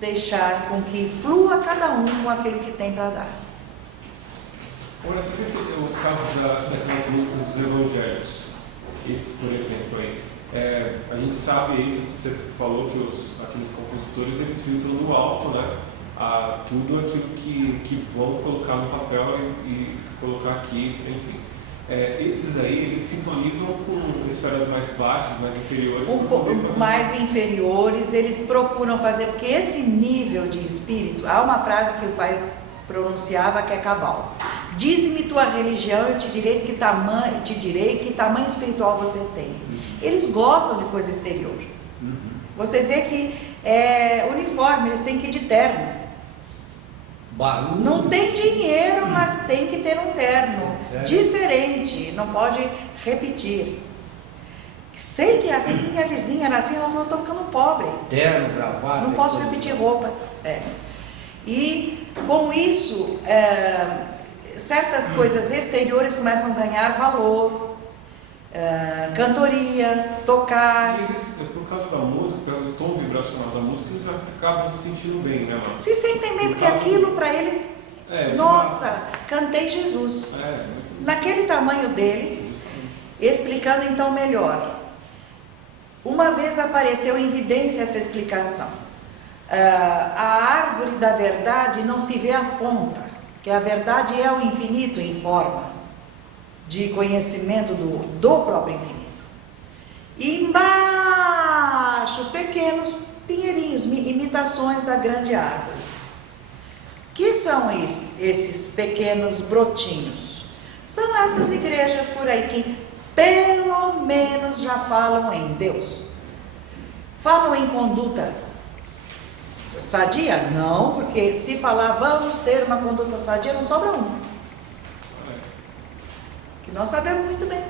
deixar com que flua cada um com aquilo que tem para dar. Agora, você vê que os casos daquelas músicas dos evangélicos, esse, por exemplo, aí, a gente sabe aí, você falou que aqueles compositores, eles filtram no alto, né, tudo aquilo que vão colocar no papel e colocar aqui, enfim. Esses aí, eles sintonizam com esferas mais baixas, mais inferiores. Um pouco mais inferiores, eles procuram fazer, porque esse nível de espírito, há uma frase que o pai pronunciava que é cabal. Dize-me tua religião, eu te direi que tamanho espiritual você tem. Eles gostam de coisa exterior. Você vê que uniforme, eles têm que ir de terno. Barulho. Não tem dinheiro, mas tem que ter um terno diferente, não pode repetir. Sei que é assim, minha vizinha era assim, ela falou, estou ficando pobre. Terno, gravata. Não posso repetir roupa. E com isso, certas coisas exteriores começam a ganhar valor. Cantoria, tocar. E eles, por causa da música, por causa do tom vibracional da música, eles acabam se sentindo bem, né, Márcia? Se sentem bem, porque aquilo para eles, nossa, cantei Jesus. Naquele tamanho deles, explicando então melhor. Uma vez apareceu em evidência essa explicação. A árvore da verdade não se vê a ponta, que a verdade é o infinito em forma de conhecimento do próprio infinito. E embaixo, pequenos pinheirinhos, imitações da grande árvore. Que são esses pequenos brotinhos? São essas igrejas por aí que pelo menos já falam em Deus. Falam em conduta sadia? Não, porque se falar vamos ter uma conduta sadia, não sobra um. Que nós sabemos muito bem.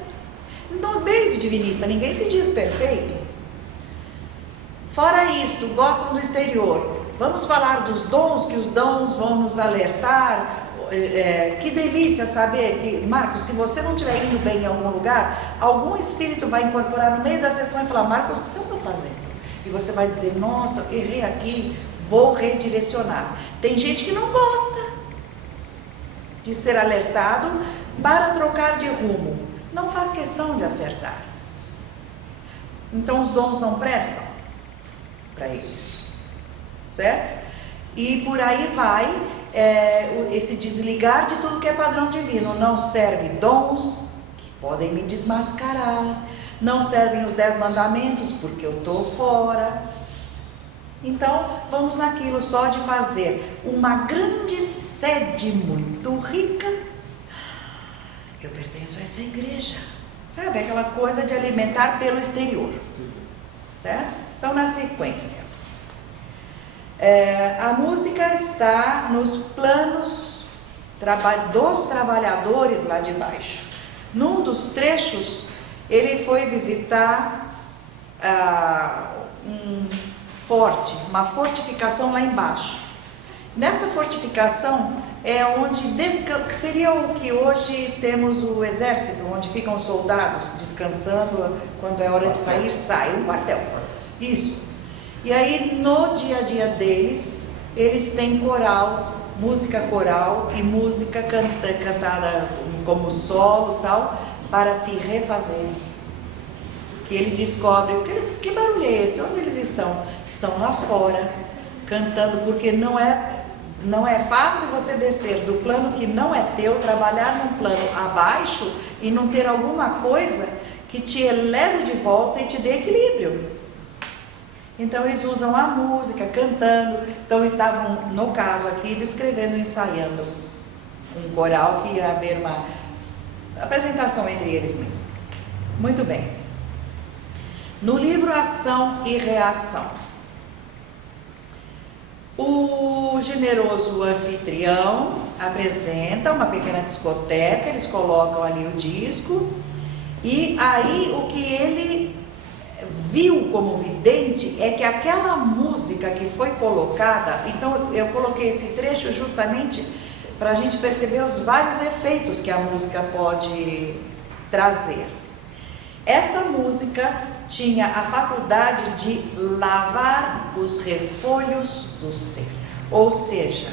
No meio de divinista, ninguém se diz perfeito. Fora isto, gostam do exterior. Vamos falar dos dons, que os dons vão nos alertar. Que delícia saber que, Marcos, se você não estiver indo bem em algum lugar, algum espírito vai incorporar no meio da sessão e falar, Marcos, o que você está fazendo? E você vai dizer, nossa, errei aqui, vou redirecionar. Tem gente que não gosta de ser alertado para trocar de rumo. Não faz questão de acertar. Então os dons não prestam para eles. Certo? E por aí vai esse desligar de tudo que é padrão divino. Não serve dons que podem me desmascarar. Não servem os 10 mandamentos porque eu estou fora. Então vamos naquilo só de fazer uma grande sede muito rica. Eu pertenço a essa igreja. Sabe, aquela coisa de alimentar pelo exterior. Certo? Então na sequência. A música está nos planos dos trabalhadores lá de baixo. Num dos trechos, ele foi visitar uma fortificação lá embaixo. Nessa fortificação, é onde seria o que hoje temos o exército, onde ficam os soldados descansando, quando é hora de sair, sai, um quartel. Isso. E aí no dia a dia deles, eles têm coral, música coral e música cantada como solo e tal, para se refazerem. Que ele descobre, que barulho é esse? Onde eles estão? Estão lá fora, cantando, porque não é fácil você descer do plano que não é teu, trabalhar num plano abaixo e não ter alguma coisa que te eleve de volta e te dê equilíbrio. Então eles usam a música, cantando. Então eles estavam, no caso aqui, descrevendo, ensaiando um coral que ia haver uma apresentação entre eles mesmos. Muito bem. No livro Ação e Reação, o generoso anfitrião apresenta uma pequena discoteca, eles colocam ali o disco, e aí o que ele viu como vidente é que aquela música que foi colocada, então eu coloquei esse trecho justamente para a gente perceber os vários efeitos que a música pode trazer. Esta música tinha a faculdade de lavar os refolhos do ser, ou seja,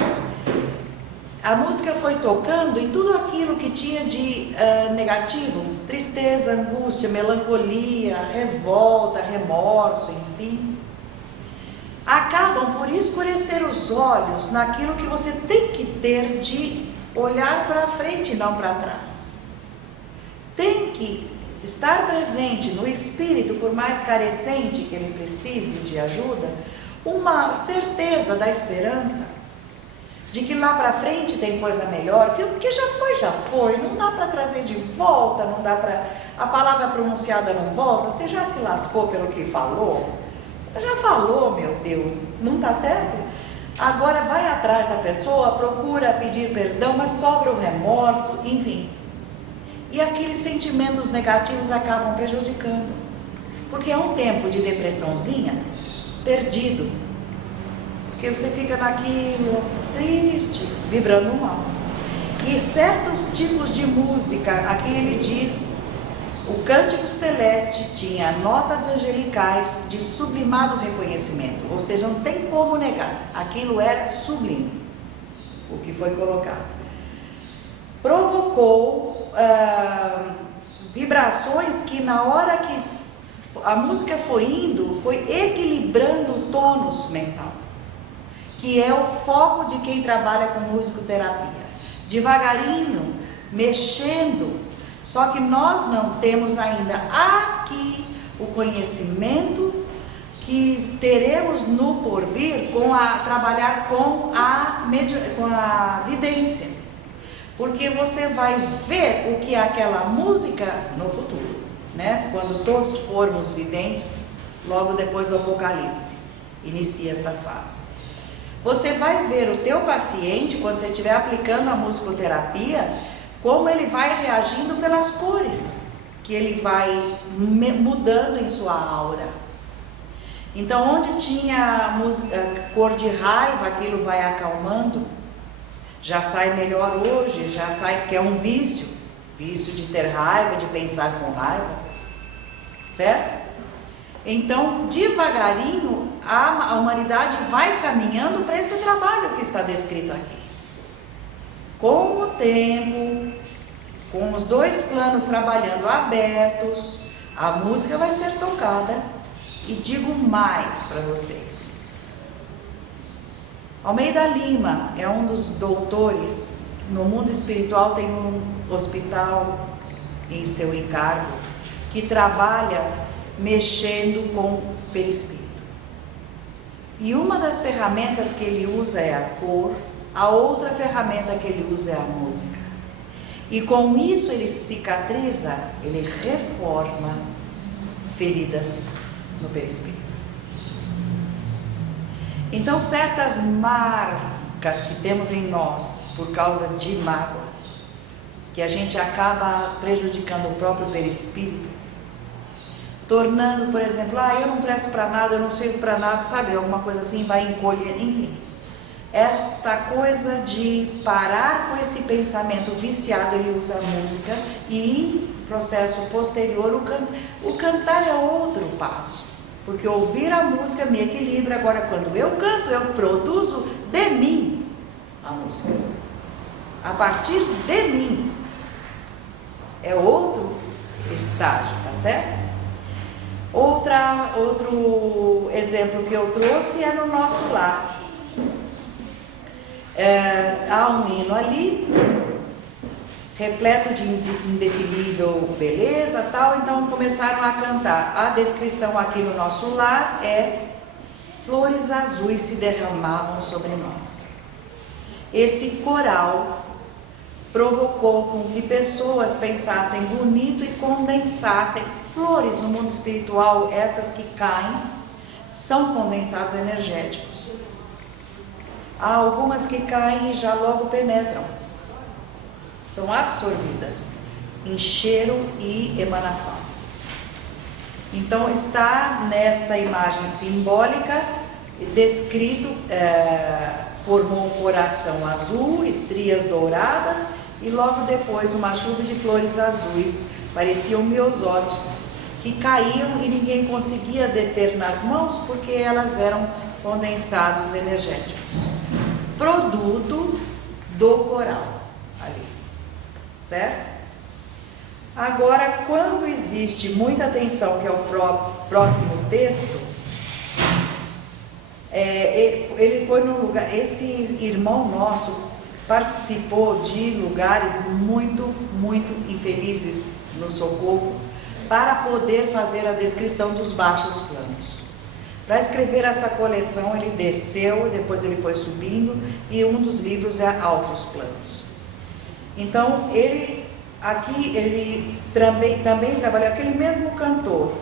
a música foi tocando e tudo aquilo que tinha de negativo, tristeza, angústia, melancolia, revolta, remorso, enfim, acabam por escurecer os olhos naquilo que você tem que ter de olhar para frente e não para trás. Tem que estar presente no espírito, por mais carecente que ele precise de ajuda, uma certeza da esperança, de que lá para frente tem coisa melhor, que o que já foi, não dá para trazer de volta, não dá para, a palavra pronunciada não volta, você já se lascou pelo que falou? Já falou, meu Deus, não está certo? Agora vai atrás da pessoa, procura pedir perdão, mas sobra o remorso, enfim. E aqueles sentimentos negativos acabam prejudicando. Porque é um tempo de depressãozinha perdido. Porque você fica naquilo, triste, vibrando mal. E certos tipos de música, aqui ele diz, o cântico celeste tinha notas angelicais de sublimado reconhecimento. Ou seja, não tem como negar. Aquilo era sublime, o que foi colocado. Provocou vibrações que na hora que a música foi indo, foi equilibrando o tônus mental, que é o foco de quem trabalha com musicoterapia. Devagarinho, mexendo, só que nós não temos ainda aqui o conhecimento que teremos no porvir trabalhar com a vidência. Porque você vai ver o que é aquela música no futuro, né? Quando todos formos videntes, logo depois do Apocalipse, inicia essa fase. Você vai ver o teu paciente, quando você estiver aplicando a musicoterapia, como ele vai reagindo pelas cores, que ele vai mudando em sua aura. Então, onde tinha cor de raiva, aquilo vai acalmando. Já sai melhor hoje, já sai, que é um vício de ter raiva, de pensar com raiva, certo? Então, devagarinho, a humanidade vai caminhando para esse trabalho que está descrito aqui. Com o tempo, com os dois planos trabalhando abertos, a música vai ser tocada. E digo mais para vocês. Almeida Lima é um dos doutores, no mundo espiritual tem um hospital em seu encargo, que trabalha mexendo com o perispírito. E uma das ferramentas que ele usa é a cor, a outra ferramenta que ele usa é a música. E com isso ele cicatriza, ele reforma feridas no perispírito. Então, certas marcas que temos em nós, por causa de mágoa, que a gente acaba prejudicando o próprio perispírito, tornando, por exemplo, eu não presto para nada, eu não sirvo para nada, sabe, alguma coisa assim, vai encolher, enfim. esta coisa de parar com esse pensamento viciado. Ele usa a música e em processo posterior o cantar é outro passo, porque ouvir a música me equilibra. Agora, quando eu canto, eu produzo de mim a música, a partir de mim. É outro estágio, tá certo? Outro exemplo que eu trouxe é no nosso lar. Há um hino ali, repleto de indefinível beleza, tal, então começaram a cantar. A descrição aqui no nosso lar é: flores azuis se derramavam sobre nós. Esse coral provocou com que pessoas pensassem bonito e condensassem. Flores no mundo espiritual, essas que caem, são condensados energéticos. Há algumas que caem e já logo penetram, são absorvidas em cheiro e emanação. Então está nesta imagem simbólica descrito, formou um coração azul, estrias douradas e logo depois uma chuva de flores azuis, pareciam miosótis, que caíam e ninguém conseguia deter nas mãos porque elas eram condensados energéticos, produto do coral ali, certo? Agora, quando existe muita tensão, que é o próximo texto, ele foi num lugar, esse irmão nosso participou de lugares muito, muito infelizes no socorro, para poder fazer a descrição dos baixos planos. Para escrever essa coleção, ele desceu, depois ele foi subindo, e um dos livros é Altos Planos. Então, ele também trabalhou, aquele mesmo cantor.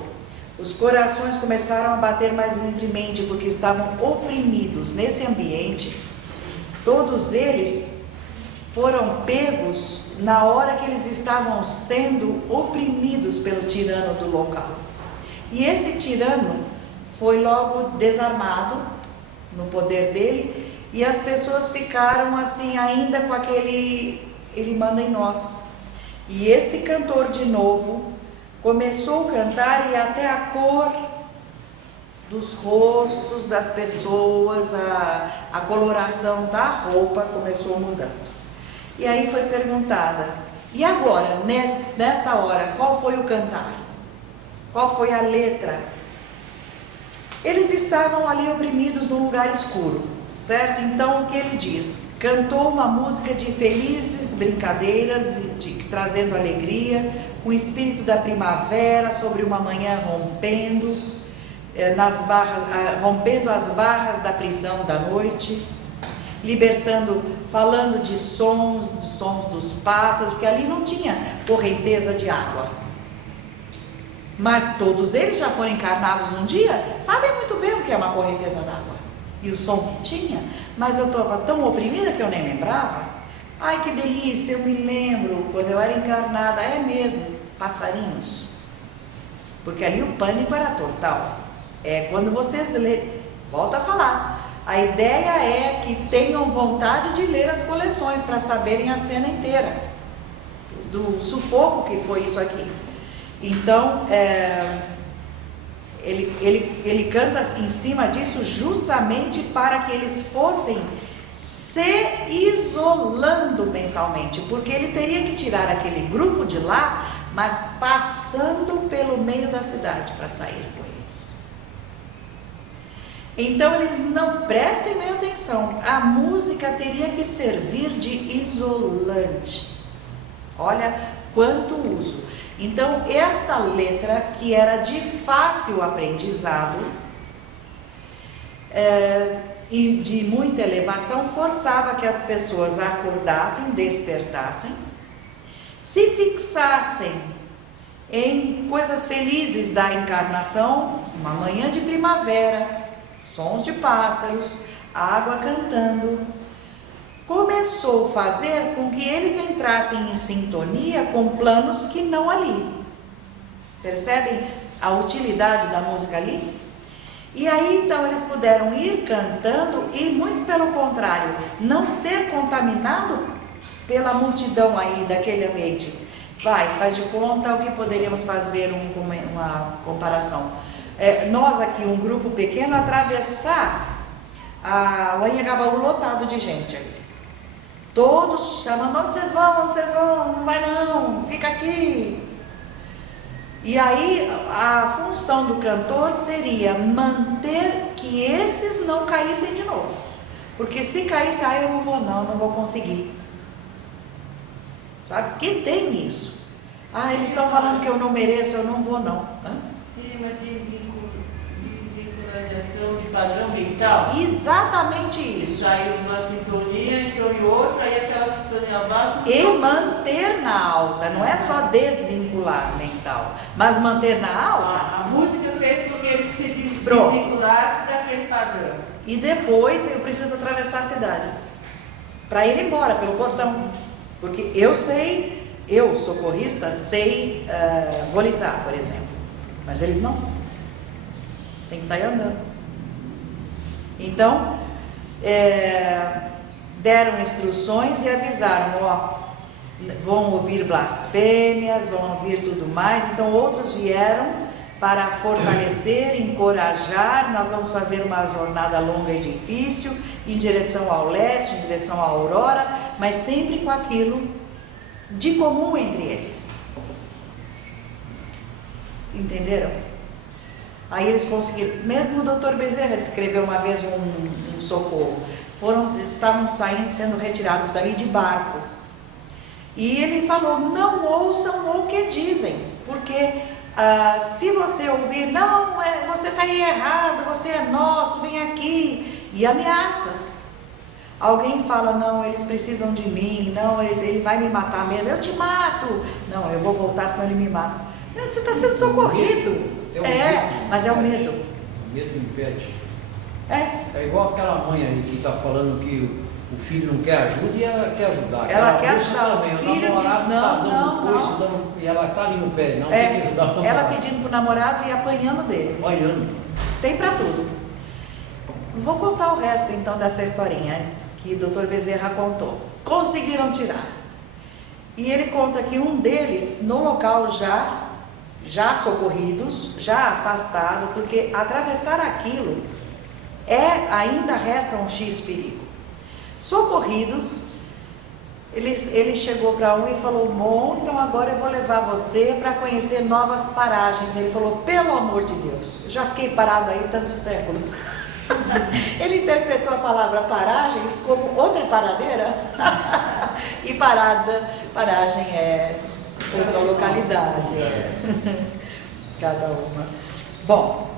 Os corações começaram a bater mais livremente, porque estavam oprimidos nesse ambiente. Todos eles foram pegos na hora que eles estavam sendo oprimidos pelo tirano do local. E esse tirano foi logo desarmado no poder dele, e as pessoas ficaram assim ainda com aquele, ele manda em nós. E esse cantor de novo começou a cantar, e até a cor dos rostos das pessoas, a coloração da roupa começou mudando. E aí foi perguntada: e agora, nesta hora, qual foi o cantar? Qual foi a letra? Eles estavam ali oprimidos num lugar escuro, certo? Então o que ele diz? Cantou uma música de felizes brincadeiras, trazendo alegria, o espírito da primavera sobre uma manhã rompendo, rompendo as barras da prisão da noite, libertando, falando de sons dos pássaros, porque ali não tinha correnteza de água. Mas todos eles já foram encarnados um dia, sabem muito bem o que é uma correnteza d'água e o som que tinha, mas eu estava tão oprimida que eu nem lembrava. Ai, que delícia, eu me lembro quando eu era encarnada, é mesmo, passarinhos, porque ali o pânico era total. Quando vocês lerem, volto a falar, a ideia é que tenham vontade de ler as coleções para saberem a cena inteira do sufoco que foi isso aqui. Então, ele canta em cima disso justamente para que eles fossem se isolando mentalmente, porque ele teria que tirar aquele grupo de lá, mas passando pelo meio da cidade para sair com eles. Então eles não prestem bem atenção, a música teria que servir de isolante. Olha quanto uso. Então esta letra, que era de fácil aprendizado e de muita elevação, forçava que as pessoas acordassem, despertassem, se fixassem em coisas felizes da encarnação, uma manhã de primavera, sons de pássaros, água cantando. Começou a fazer com que eles entrassem em sintonia com planos que não ali. Percebem a utilidade da música ali? E aí então eles puderam ir cantando e, muito pelo contrário, não ser contaminado pela multidão aí daquele ambiente. Faz de conta o que poderíamos fazer uma comparação. Nós aqui, um grupo pequeno, atravessar o Anhangabaú lotado de gente ali. Todos chamando, onde vocês vão, não vai não, fica aqui. E aí a função do cantor seria manter que esses não caíssem de novo. Porque se caísse, eu não vou conseguir. Sabe? Que tem isso. Eles estão falando que eu não mereço, eu não vou não. Seria uma desvinculação de padrão mental? Exatamente isso. Saiu uma sintonia, entrou em outra, e aquela sintonia baixa. E manter na alta, não é só desvincular mental, mas manter na alta. A música fez com que ele se desvinculasse daquele padrão. E depois eu preciso atravessar a cidade para ir embora pelo portão. Porque eu, socorrista, sei volitar, por exemplo. Mas eles não. Tem que sair andando. Então, deram instruções e avisaram, vão ouvir blasfêmias, vão ouvir tudo mais. Então, outros vieram para fortalecer, encorajar. Nós vamos fazer uma jornada longa e difícil, em direção ao leste, em direção à aurora, mas sempre com aquilo de comum entre eles. Entenderam? Aí eles conseguiram. Mesmo o Dr. Bezerra descreveu uma vez um socorro. Estavam sendo retirados dali de barco. E ele falou, não ouçam o que dizem, porque se você ouvir, não, você está aí errado, você é nosso, vem aqui, e ameaças. Alguém fala, não, eles precisam de mim, não, ele vai me matar mesmo, eu te mato. Não, eu vou voltar, senão ele me mata. Você está sendo socorrido. Mas é o medo. O medo impede. É igual aquela mãe aí que está falando que o filho não quer ajuda e ela quer ajudar. Ela quer ajudar, o filho diz não. E ela está ali no pé, não tem que ajudar o namorado. Ela pedindo para o namorado e apanhando dele. Apanhando. Tem para tudo. Vou contar o resto então dessa historinha que o Dr. Bezerra contou. Conseguiram tirar. E ele conta que um deles, no local já socorridos, já afastado, porque atravessar aquilo ainda resta um X perigo. Socorridos, ele chegou para um e falou, bom, então agora eu vou levar você para conhecer novas paragens. Ele falou, pelo amor de Deus, eu já fiquei parado aí tantos séculos. Ele interpretou a palavra paragens como outra paradeira. E paragem é outra localidade. Cada uma. Bom,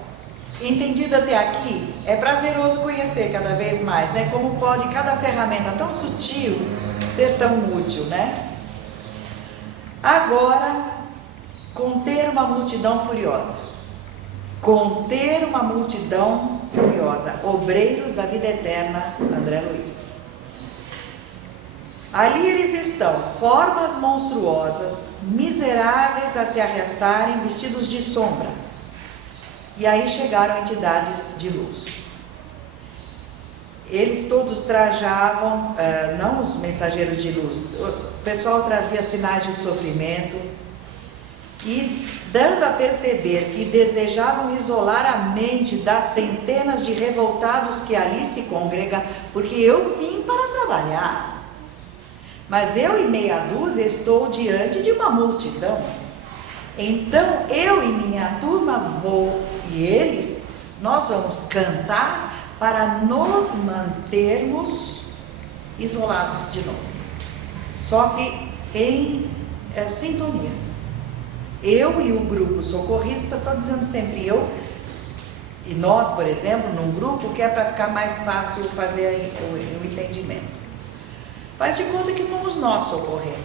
entendido até aqui, é prazeroso conhecer cada vez mais, né? Como pode cada ferramenta tão sutil ser tão útil, né? Agora, conter uma multidão furiosa. Conter uma multidão furiosa. Obreiros da vida eterna, André Luiz. Ali eles estão, formas monstruosas, miseráveis a se arrastarem, vestidos de sombra. E aí chegaram entidades de luz. Eles todos trajavam, não os mensageiros de luz, o pessoal trazia sinais de sofrimento e dando a perceber que desejavam isolar a mente das centenas de revoltados que ali se congregam, porque eu vim para trabalhar, mas eu e meia dúzia estou diante de uma multidão. Então eu e minha turma vou e nós vamos cantar para nos mantermos isolados de novo, só que em sintonia. Eu e o grupo socorrista, estou dizendo sempre eu e nós, por exemplo, num grupo que é para ficar mais fácil fazer o entendimento. Faz de conta que fomos nós socorrer.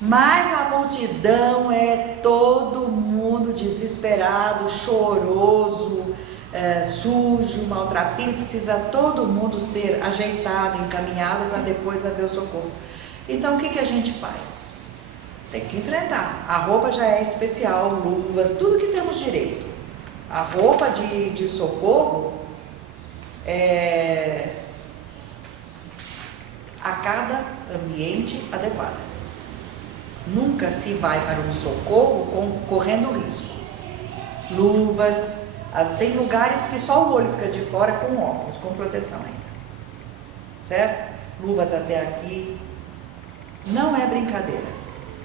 Mas a multidão é todo mundo desesperado, choroso, sujo, maltrapilho. Precisa todo mundo ser ajeitado, encaminhado para depois haver o socorro. Então o que a gente faz? Tem que enfrentar. A roupa já é especial, luvas, tudo que temos direito. A roupa de socorro a cada ambiente adequado. Nunca se vai para um socorro correndo risco. Luvas, tem lugares que só o olho fica de fora com óculos, com proteção ainda. Certo? Luvas até aqui. Não é brincadeira.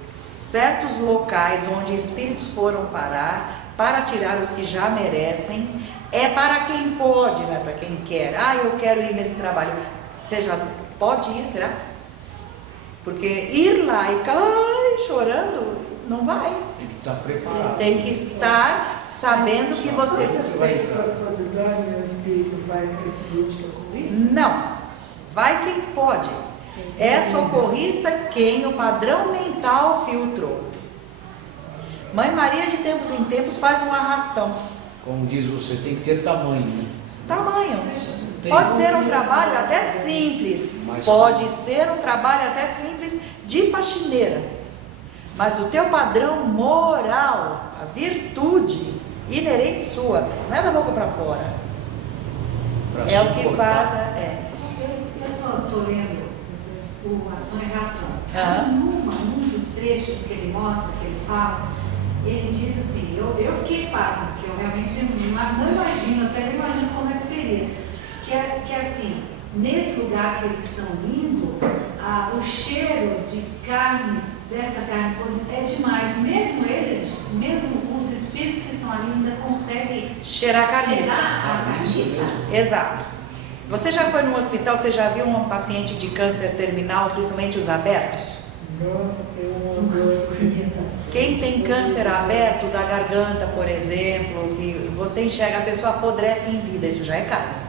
Certos locais onde espíritos foram parar para tirar os que já merecem, é para quem pode, não é para quem quer. Eu quero ir nesse trabalho. Você já pode ir, será? Porque ir lá e ficar chorando, não vai. Tem que estar preparado. Tem que estar sabendo que você Quantas pessoas, quando dormem, o espírito vai para esse grupo socorrista? Não. Vai quem pode. É socorrista quem o padrão mental filtrou. Mãe Maria, de tempos em tempos, faz um arrastão. Como diz você, tem que ter tamanho, né? Tamanho. Tem Pode ser um trabalho até simples. Mas- Pode ser um trabalho até simples de faxineira. Mas o teu padrão moral, a virtude inerente sua, não é da boca para fora. Pra É o que suportar. faz. Eu estou lendo o Ação e Reação. Aham. Num dos trechos que ele mostra, que ele fala, ele diz assim, eu fiquei pasma, porque eu realmente não imagino, até nem imagino como é que seria. Que é assim, nesse lugar que eles estão indo, o cheiro de carne, dessa carne é demais. Mesmo eles, mesmo os espíritos que estão ali ainda conseguem Cheirar a carniça. cheirar a carniça. Exato. Você já foi no hospital, você já viu um paciente de câncer terminal, principalmente os abertos? Nossa, tem uma orientação. Quem tem câncer aberto da garganta, por exemplo, que você enxerga a pessoa apodrece em vida, isso já é carne.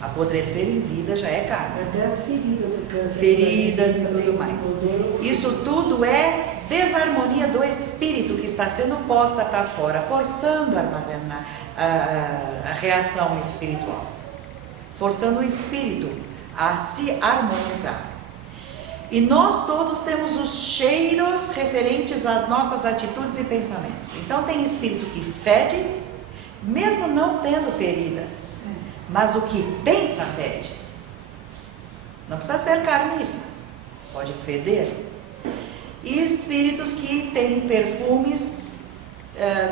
Apodrecer em vida já é carne. Até as feridas do câncer. Feridas e também, tudo mais. odor. Isso tudo é desarmonia do espírito que está sendo posta para fora, forçando a armazenar a reação espiritual, forçando o espírito a se harmonizar. E nós todos temos os cheiros referentes às nossas atitudes e pensamentos. Então tem espírito que fede, mesmo não tendo feridas, mas o que pensa fede. Não precisa ser carniça, pode feder. E espíritos que têm perfumes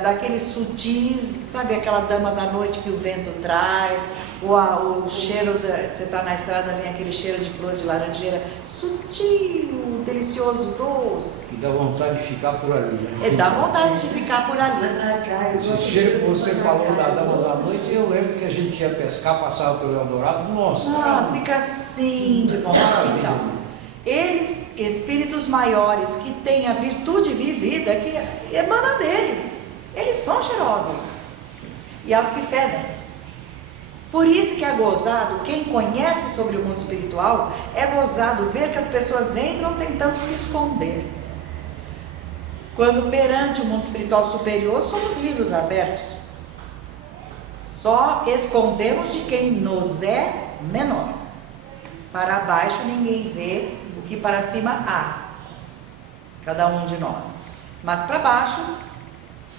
daqueles sutis, sabe aquela dama da noite que o vento traz, ou o cheiro, você está na estrada, vem aquele cheiro de flor de laranjeira, sutil, delicioso, doce. E dá vontade de ficar por ali, né? Dá vontade de ficar por ali. Esse cheiro que você falou da Dama da Noite, eu lembro que a gente ia pescar, passava pelo Eldorado, nossa, Fica assim de vontade. Então, eles, espíritos maiores que têm a virtude vivida, que emana deles, eles são cheirosos. E aos que fedem. Por isso que é gozado, quem conhece sobre o mundo espiritual, é gozado ver que as pessoas entram tentando se esconder. Quando perante o mundo espiritual superior, somos livros abertos. Só escondemos de quem nos é menor. Para baixo ninguém vê, o que para cima há. Cada um de nós. Mas para baixo,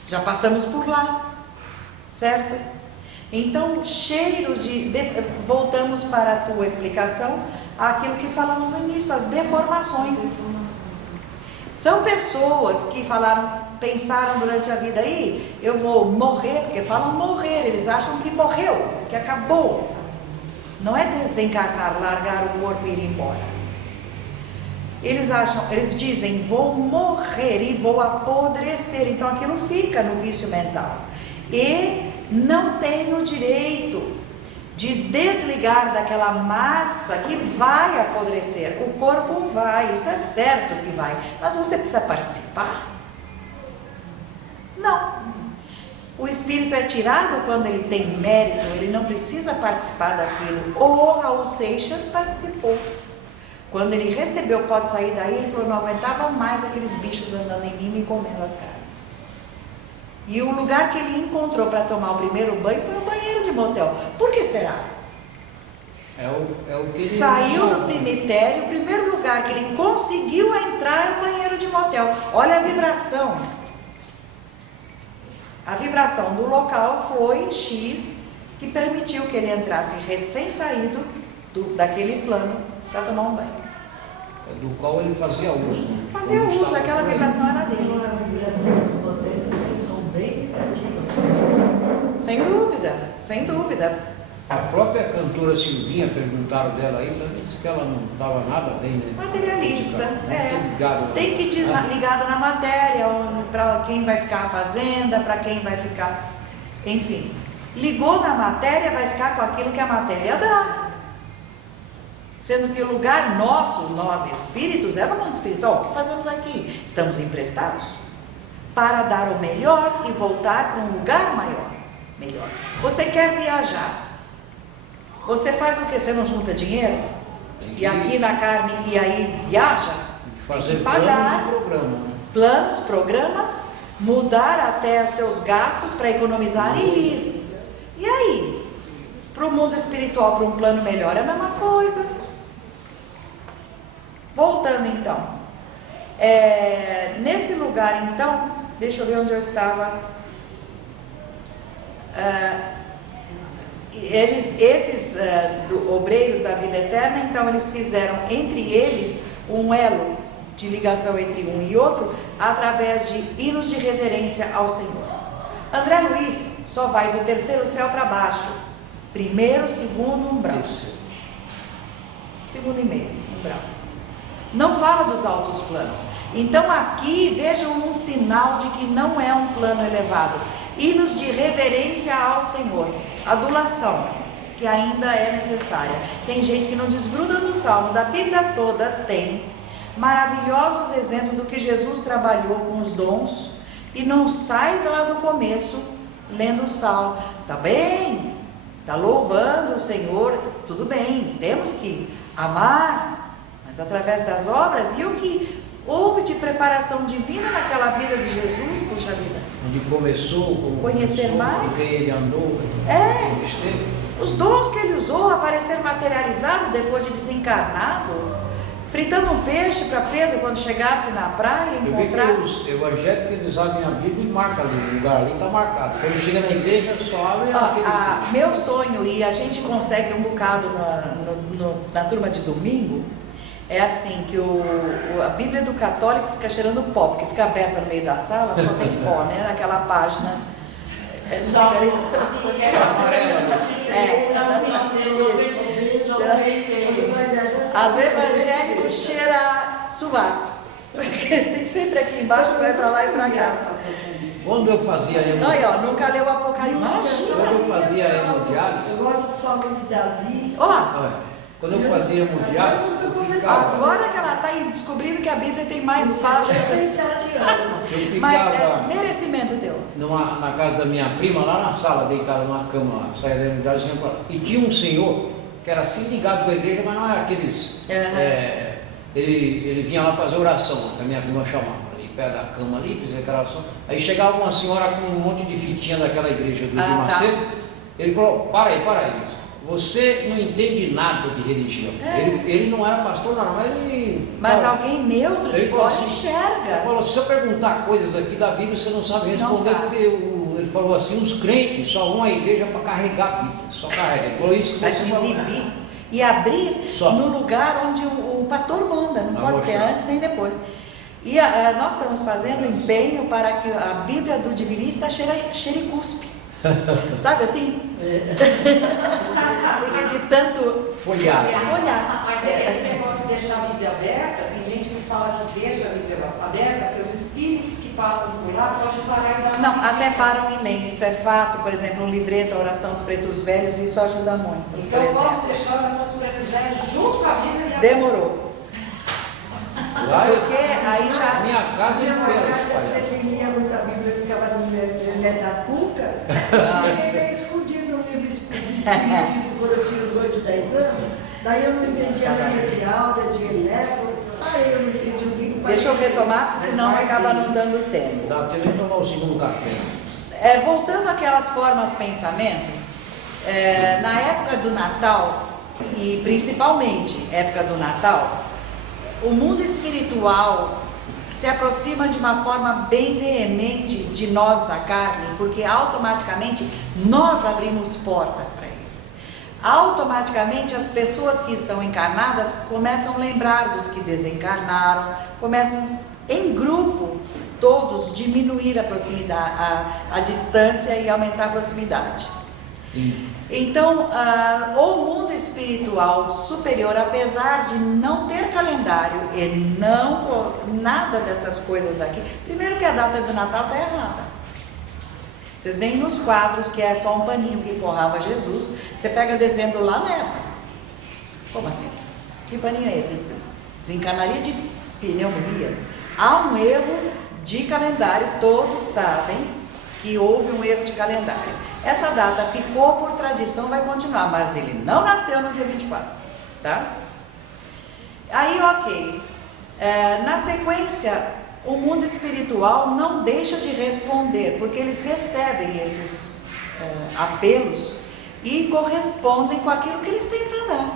já passamos por lá. Certo? Então, cheiros voltamos para a tua explicação, aquilo que falamos no início, as deformações. São pessoas que pensaram durante a vida aí, eu vou morrer, porque falam morrer, eles acham que morreu, que acabou. Não é desencarnar, largar o corpo e ir embora. Eles dizem, vou morrer e vou apodrecer, então aquilo fica no vício mental. E não tem o direito de desligar daquela massa que vai apodrecer. O corpo vai, isso é certo que vai. Mas você precisa participar? Não. O espírito é tirado quando ele tem mérito, ele não precisa participar daquilo. O Raul Seixas participou. Quando ele recebeu o pode sair daí, ele falou, não aguentava mais aqueles bichos andando em mim e comendo as carnes. E o lugar que ele encontrou para tomar o primeiro banho foi o banheiro de motel. Por que será? é o que ele Saiu do cemitério, o primeiro lugar que ele conseguiu entrar é o banheiro de motel. Olha a vibração. A vibração do local foi X, que permitiu que ele entrasse recém-saído daquele plano para tomar um banho. Do qual ele fazia uso. Fazia uso, aquela vibração era dele. Uma vibração que acontece, uma vibração bem negativa. Sem dúvida, sem dúvida. A própria cantora Silvinha, perguntaram dela aí, também disse que ela não estava nada bem, né? Materialista, Ligado, tem que ir ligada na matéria, para quem vai ficar a fazenda, para quem vai ficar, enfim. Ligou na matéria, vai ficar com aquilo que a matéria dá. Sendo que o lugar nosso, nós espíritos, é no mundo espiritual. O que fazemos aqui? Estamos emprestados para dar o melhor e voltar para um lugar maior, melhor. Você quer viajar? Você faz o que? Você não junta dinheiro? E aqui na carne, e aí viaja? Fazer pagar planos e programa. Planos, programas, mudar até os seus gastos para economizar e ir. E aí? Para o mundo espiritual, para um plano melhor, é a mesma coisa. Voltando então. Nesse lugar então, deixa eu ver onde eu estava. Esses obreiros da vida eterna, então eles fizeram entre eles um elo de ligação entre um e outro através de hinos de reverência ao Senhor. André Luiz só vai do terceiro céu para baixo, primeiro, segundo umbral, segundo e meio umbral. Não fala dos altos planos. Então aqui vejam um sinal de que não é um plano elevado. Hinos de reverência ao Senhor, adulação, que ainda é necessária. Tem gente que não desgruda do salmo, da Bíblia toda tem maravilhosos exemplos do que Jesus trabalhou com os dons e não sai lá do começo lendo o salmo. Tá bem, tá louvando o Senhor, tudo bem, temos que amar, mas através das obras. E o que houve de preparação divina naquela vida de Jesus, puxa vida. Onde começou, como conhecer começou, mais. quem ele andou, É. esteve. Os dons que ele usou aparecer materializado depois de desencarnado, fritando um peixe para Pedro quando chegasse na praia e Eu vi encontrar. que os evangélicos eles abrem a Bíblia e marcam ali, o lugar ali está marcado. Quando chega na igreja, só abre aquele texto. Meu sonho, e a gente consegue um bocado na turma de domingo, é assim, que a Bíblia do católico fica cheirando pó, porque fica aberta no meio da sala, só tem pó, né? Naquela página. A do evangélico cheira sovaco. Porque tem sempre aqui embaixo, vai pra lá e pra cá. Quando eu fazia Olha, ó, nunca leu o Apocalipse. Quando eu fazia hemodiálise, Eu gosto do Salmo de Davi. Olá. quando eu fazia hemodiálise, eu ficava, Agora que ela está descobrindo que a Bíblia tem mais páginas. 77 anos. eu Mas ficava é merecimento teu. na casa da minha prima, lá na sala, deitado numa cama, saía da hemodiálise, e tinha um senhor que era assim ligado com a igreja, mas não era aqueles. Ele vinha lá fazer oração, que a minha prima chamava, ali perto da cama ali, fazia aquela oração. Aí chegava uma senhora com um monte de fitinha daquela igreja do Macedo, ele falou, para aí, você não entende nada de religião. Ele não era pastor, não, mas ele. Mas alguém neutro de ele falou fora assim, enxerga. Ele falou, se eu perguntar coisas aqui da Bíblia, você não sabe responder, Não sabe. porque ele falou assim, os crentes só vão à igreja para carregar a Bíblia, só carrega. Ele falou isso que Para você falou. exibir e abrir Só. no lugar onde o pastor manda, não Vai pode ser mostrar. antes nem depois. E nós estamos fazendo empenho para que a Bíblia do divinista cheire cuspe. Sabe assim? Porque de tanto Folheado. olhar. Mas esse negócio de deixar a Bíblia aberta, tem gente que fala que deixa a Bíblia aberta, porque os espíritos que passam por lá podem parar e dar uma Não, até param e leem, isso é fato. Por exemplo, um livreto, a oração dos pretos velhos, isso ajuda muito. Então por eu exemplo. posso deixar a oração dos pretos velhos junto com a Bíblia e a Demorou. Lá eu, Porque aí já. minha casa Minha mãe, inteira você espalhada. lia muita Bíblia, ficava no Zé da Cuca, eu fiquei meio escondido no livro de Espiritismo quando eu tinha uns 8, 10 anos. Daí eu não entendia nada de aula, de elétron, parei, eu não entendi o livro. Deixa eu retomar, porque senão acaba não dando tempo. Dá tempo de tomar o segundo café. Voltando àquelas formas de pensamento, na época do Natal, e principalmente época do Natal, o mundo espiritual se aproximam de uma forma bem veemente de nós da carne, porque automaticamente nós abrimos porta para eles. Automaticamente as pessoas que estão encarnadas começam a lembrar dos que desencarnaram, começam em grupo todos diminuir a proximidade, a distância e aumentar a proximidade. Então, o mundo espiritual superior, apesar de não ter calendário e não nada dessas coisas aqui, primeiro que a data do Natal está errada. Vocês veem nos quadros que é só um paninho que forrava Jesus, você pega dezembro lá, neva. Como assim? Que paninho é esse? Desencanaria de pneumonia. Há um erro de calendário, todos sabem que houve um erro de calendário. Essa data ficou por tradição, vai continuar, mas ele não nasceu no dia 24, tá? Aí, ok. Na sequência, o mundo espiritual não deixa de responder, porque eles recebem esses apelos e correspondem com aquilo que eles têm para dar.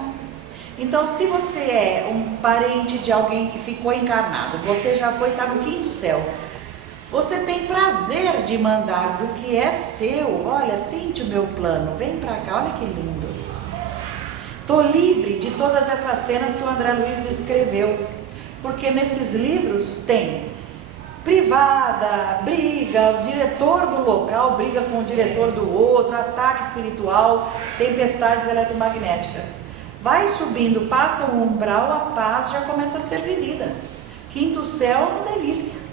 Então, se você é um parente de alguém que ficou encarnado, você já foi, está no 5º céu, você tem prazer de mandar do que é seu. Olha, sente o meu plano, vem pra cá, olha que lindo. Tô livre de todas essas cenas que o André Luiz descreveu, porque nesses livros tem privada, briga, o diretor do local briga com o diretor do outro, ataque espiritual, tempestades eletromagnéticas. Vai subindo, passa o umbral, a paz já começa a ser vivida. 5º céu, uma delícia.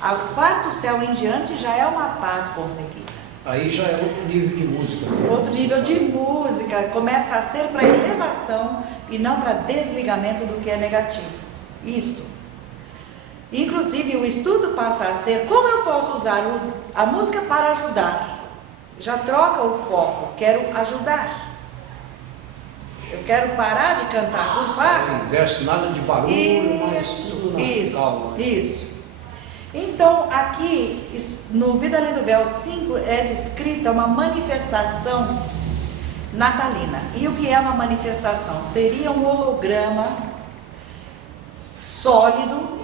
O 4º céu em diante já é uma paz conseguida. Aí já é outro nível de música. Outro nível de música, começa a ser para elevação e não para desligamento do que é negativo. Isto. Inclusive o estudo passa a ser como eu posso usar a música para ajudar. Já troca o foco, quero ajudar. Eu quero parar de cantar por farra. Não investe nada de barulho, mas tudo na calma. Isso. Então, aqui, no Vida Além do Véu 5, é descrita uma manifestação natalina. E o que é uma manifestação? Seria um holograma sólido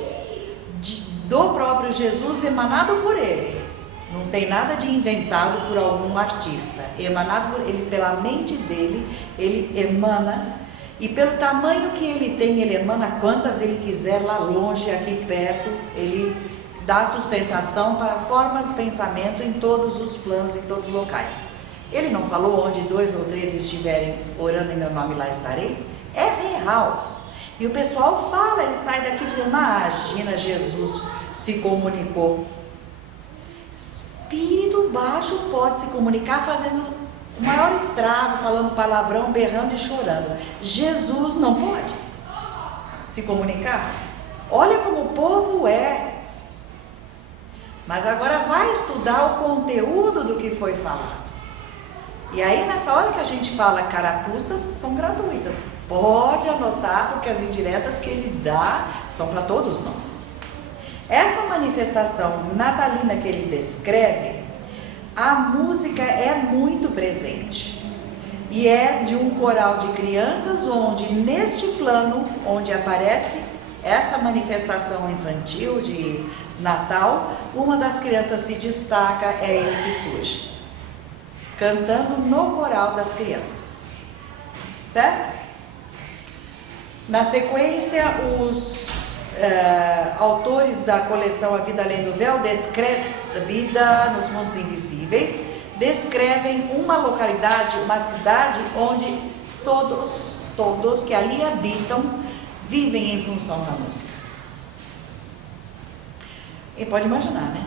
do próprio Jesus, emanado por ele. Não tem nada de inventado por algum artista. Emanado por ele, pela mente dele, ele emana. E pelo tamanho que ele tem, ele emana quantas ele quiser, lá longe, aqui perto, ele dá sustentação para formas de pensamento em todos os planos, em todos os locais. Ele não falou onde 2 ou 3 estiverem orando em meu nome, lá estarei? É real. E o pessoal fala, ele sai daqui dizendo, imagina, Jesus se comunicou. Espírito baixo pode se comunicar fazendo o maior estrago, falando palavrão, berrando e chorando. Jesus não pode se comunicar. Olha como o povo é. Mas agora vai estudar o conteúdo do que foi falado. E aí nessa hora que a gente fala carapuças, são gratuitas. Pode anotar, porque as indiretas que ele dá são para todos nós. Essa manifestação natalina que ele descreve, a música é muito presente. E é de um coral de crianças onde neste plano, onde aparece essa manifestação infantil de Natal, uma das crianças se destaca, é ele que surge, cantando no coral das crianças, certo? Na sequência, os autores da coleção A Vida Além do Véu, Vida nos Mundos Invisíveis, descrevem uma localidade, uma cidade onde todos que ali habitam vivem em função da música. E pode imaginar, né?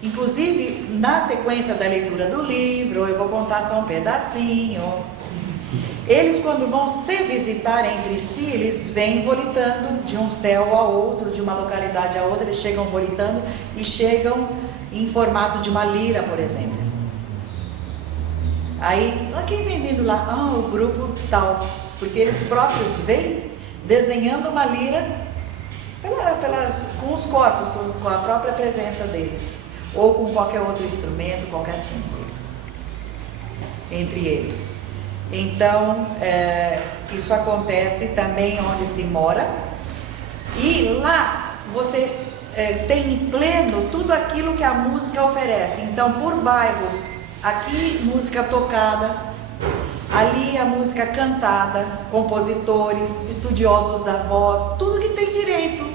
Inclusive, na sequência da leitura do livro, eu vou contar só um pedacinho. Eles, quando vão se visitar entre si, eles vêm volitando de um céu ao outro, de uma localidade a outra, eles chegam volitando e chegam em formato de uma lira, por exemplo. Aí, quem vem vindo lá? O grupo tal, porque eles próprios vêm desenhando uma lira com os corpos, com a própria presença deles, ou com qualquer outro instrumento, qualquer símbolo entre eles. Então, isso acontece também onde se mora. E lá você tem em pleno tudo aquilo que a música oferece. Então, por bairros, aqui música tocada, ali a música cantada, compositores, estudiosos da voz, tudo que tem direito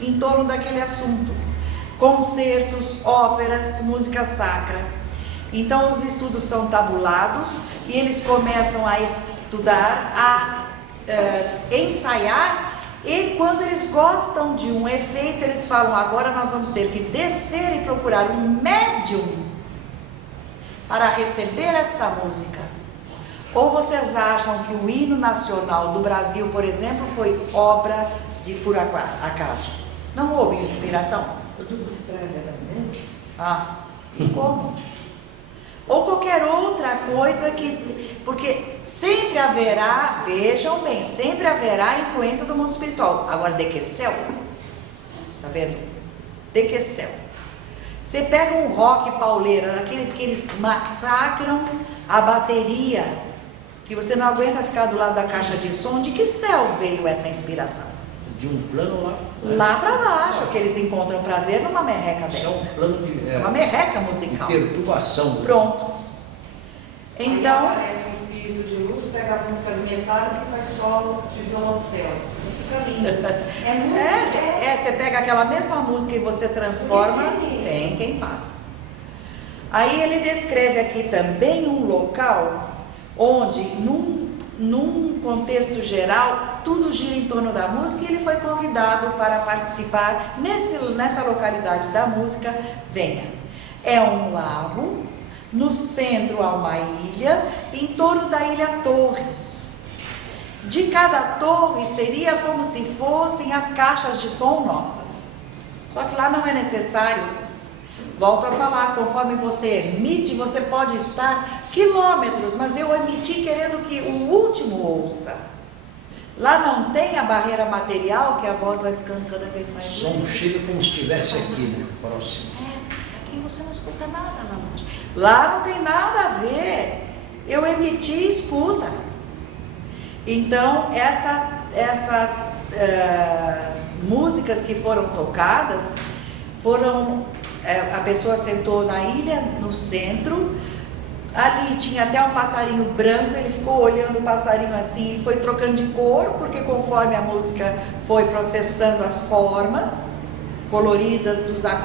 em torno daquele assunto. Concertos, óperas, música sacra. Então os estudos são tabulados e eles começam a estudar, a ensaiar, e quando eles gostam de um efeito, eles falam: agora nós vamos ter que descer e procurar um médium para receber esta música. Ou vocês acham que o hino nacional do Brasil, por exemplo, foi obra de por acaso? Não houve inspiração? Tudo extravagante. Ah, e como? Ou qualquer outra coisa que... Porque sempre haverá, vejam bem, sempre haverá influência do mundo espiritual. Agora, de que céu? Tá vendo? De que céu? Você pega um rock pauleira, daqueles que eles massacram a bateria, que você não aguenta ficar do lado da caixa de som. De que céu veio essa inspiração? De um plano lá. Lá para baixo, que eles encontram prazer numa merreca Isso é dessa. um plano de, Uma merreca musical. de perturbação. Né? Pronto. Então, Aparece um espírito de luz, pega a música alimentada que faz solo de violoncelo. Isso é lindo. É muito você pega aquela mesma música e você transforma. Tem quem faça. Aí ele descreve aqui também um local onde, num contexto geral, tudo gira em torno da música, e ele foi convidado para participar nessa localidade da música. Venha. É um lago, no centro há uma ilha, em torno da ilha Torres. De cada torre seria como se fossem as caixas de som nossas. Só que lá não é necessário. Volto a falar, conforme você emite, você pode estar quilômetros, mas eu emiti querendo que o último ouça. Lá não tem a barreira material, que a voz vai ficando cada vez mais O som chega como se estivesse aqui, né? Próximo. Aqui você não escuta nada lá longe. Lá não tem nada a ver. Eu emiti e escuta. Então, essas músicas que foram tocadas foram... a pessoa sentou na ilha, no centro. Ali tinha até um passarinho branco, ele ficou olhando o passarinho assim, foi trocando de cor, porque conforme a música foi processando as formas coloridas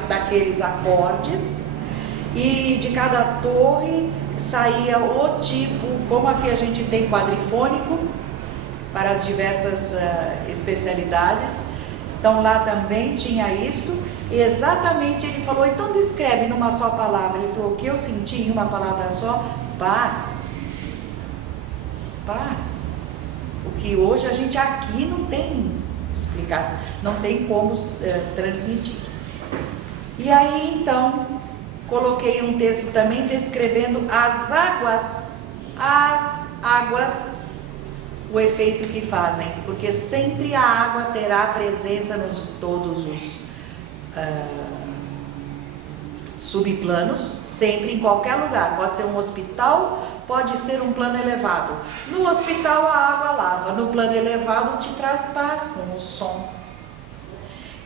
daqueles acordes, e de cada torre saía o tipo, como aqui a gente tem quadrifônico para as diversas especialidades, então lá também tinha isso. Exatamente, ele falou: então descreve numa só palavra. Ele falou: o que eu senti em uma palavra só: paz. Paz. O que hoje a gente aqui não tem explicação, não tem como transmitir. E aí então coloquei um texto também descrevendo as águas, o efeito que fazem, porque sempre a água terá presença nos todos os subplanos, sempre, em qualquer lugar. Pode ser um hospital, pode ser um plano elevado. No hospital a água lava, no plano elevado te traz paz com o som.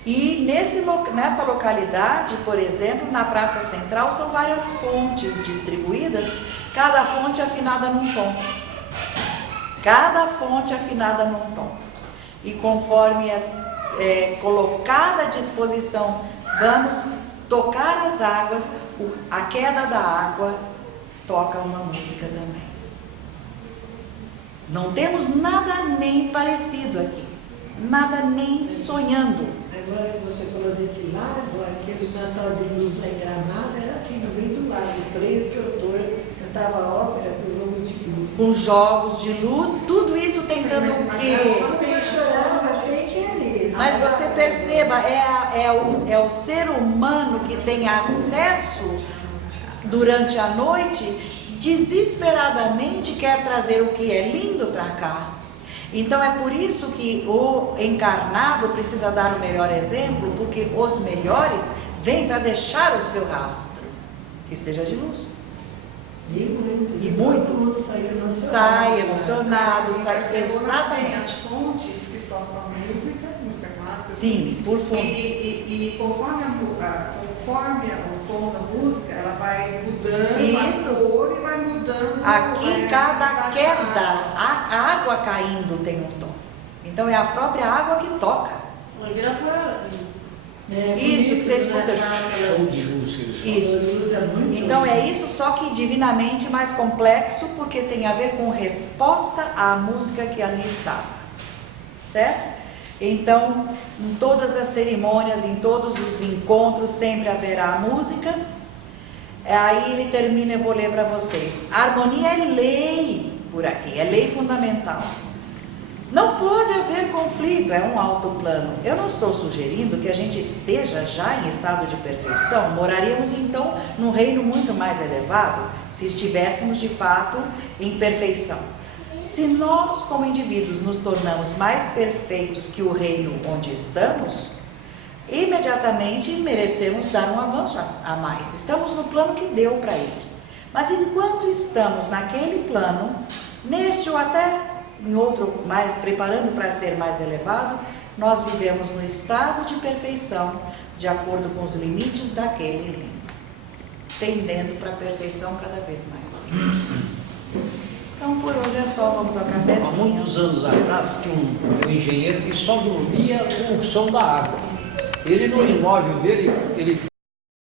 E nessa localidade, por exemplo, na Praça Central, são várias fontes distribuídas, cada fonte afinada num tom. Cada fonte afinada num tom. E conforme colocada à disposição, vamos tocar as águas, a queda da água toca uma música também. Não temos nada nem parecido aqui, nada nem sonhando. Agora que você falou desse lago, aquele Natal de Luz lá em Gramado, era assim, no meio do lago, os três cantores cantavam ópera com jogos de luz. Com jogos de luz, tudo isso tentando o quê? Eu chorava sem querer. Mas você perceba, é o ser humano que tem acesso durante a noite, desesperadamente quer trazer o que é lindo para cá. Então é por isso que o encarnado precisa dar o melhor exemplo, porque os melhores vêm para deixar o seu rastro, que seja de luz. E muito. E muito. Todo mundo sai emocionado. Sai emocionado, sai Tem exatamente. as fontes que tocam a música clássica, Sim, por fundo. E conforme, conforme o tom da música, ela vai mudando Isso. a cor e vai mudando. Aqui cada queda, a água caindo tem um tom. Então é a própria água que toca. Vai virar pra... Isso que você escuta. Show de luz que eles falam. Isso. Então é isso, só que divinamente mais complexo, porque tem a ver com resposta à música que ali estava. Certo? Então, em todas as cerimônias, em todos os encontros, sempre haverá música. Aí ele termina, eu vou ler para vocês. A harmonia é lei por aqui, é lei fundamental. Não pode haver conflito, é um alto plano. Eu não estou sugerindo que a gente esteja já em estado de perfeição. Moraríamos então num reino muito mais elevado se estivéssemos de fato em perfeição. Se nós, como indivíduos, nos tornamos mais perfeitos que o reino onde estamos, imediatamente merecemos dar um avanço a mais. Estamos no plano que deu para ele. Mas enquanto estamos naquele plano, neste ou até em outro mais, preparando para ser mais elevado, nós vivemos no estado de perfeição, de acordo com os limites daquele reino, tendendo para a perfeição cada vez maior. Então por hoje é só, vamos ao Há cafezinho. muitos anos atrás tinha um engenheiro que só dormia com o som da água. Ele no imóvel dele, ele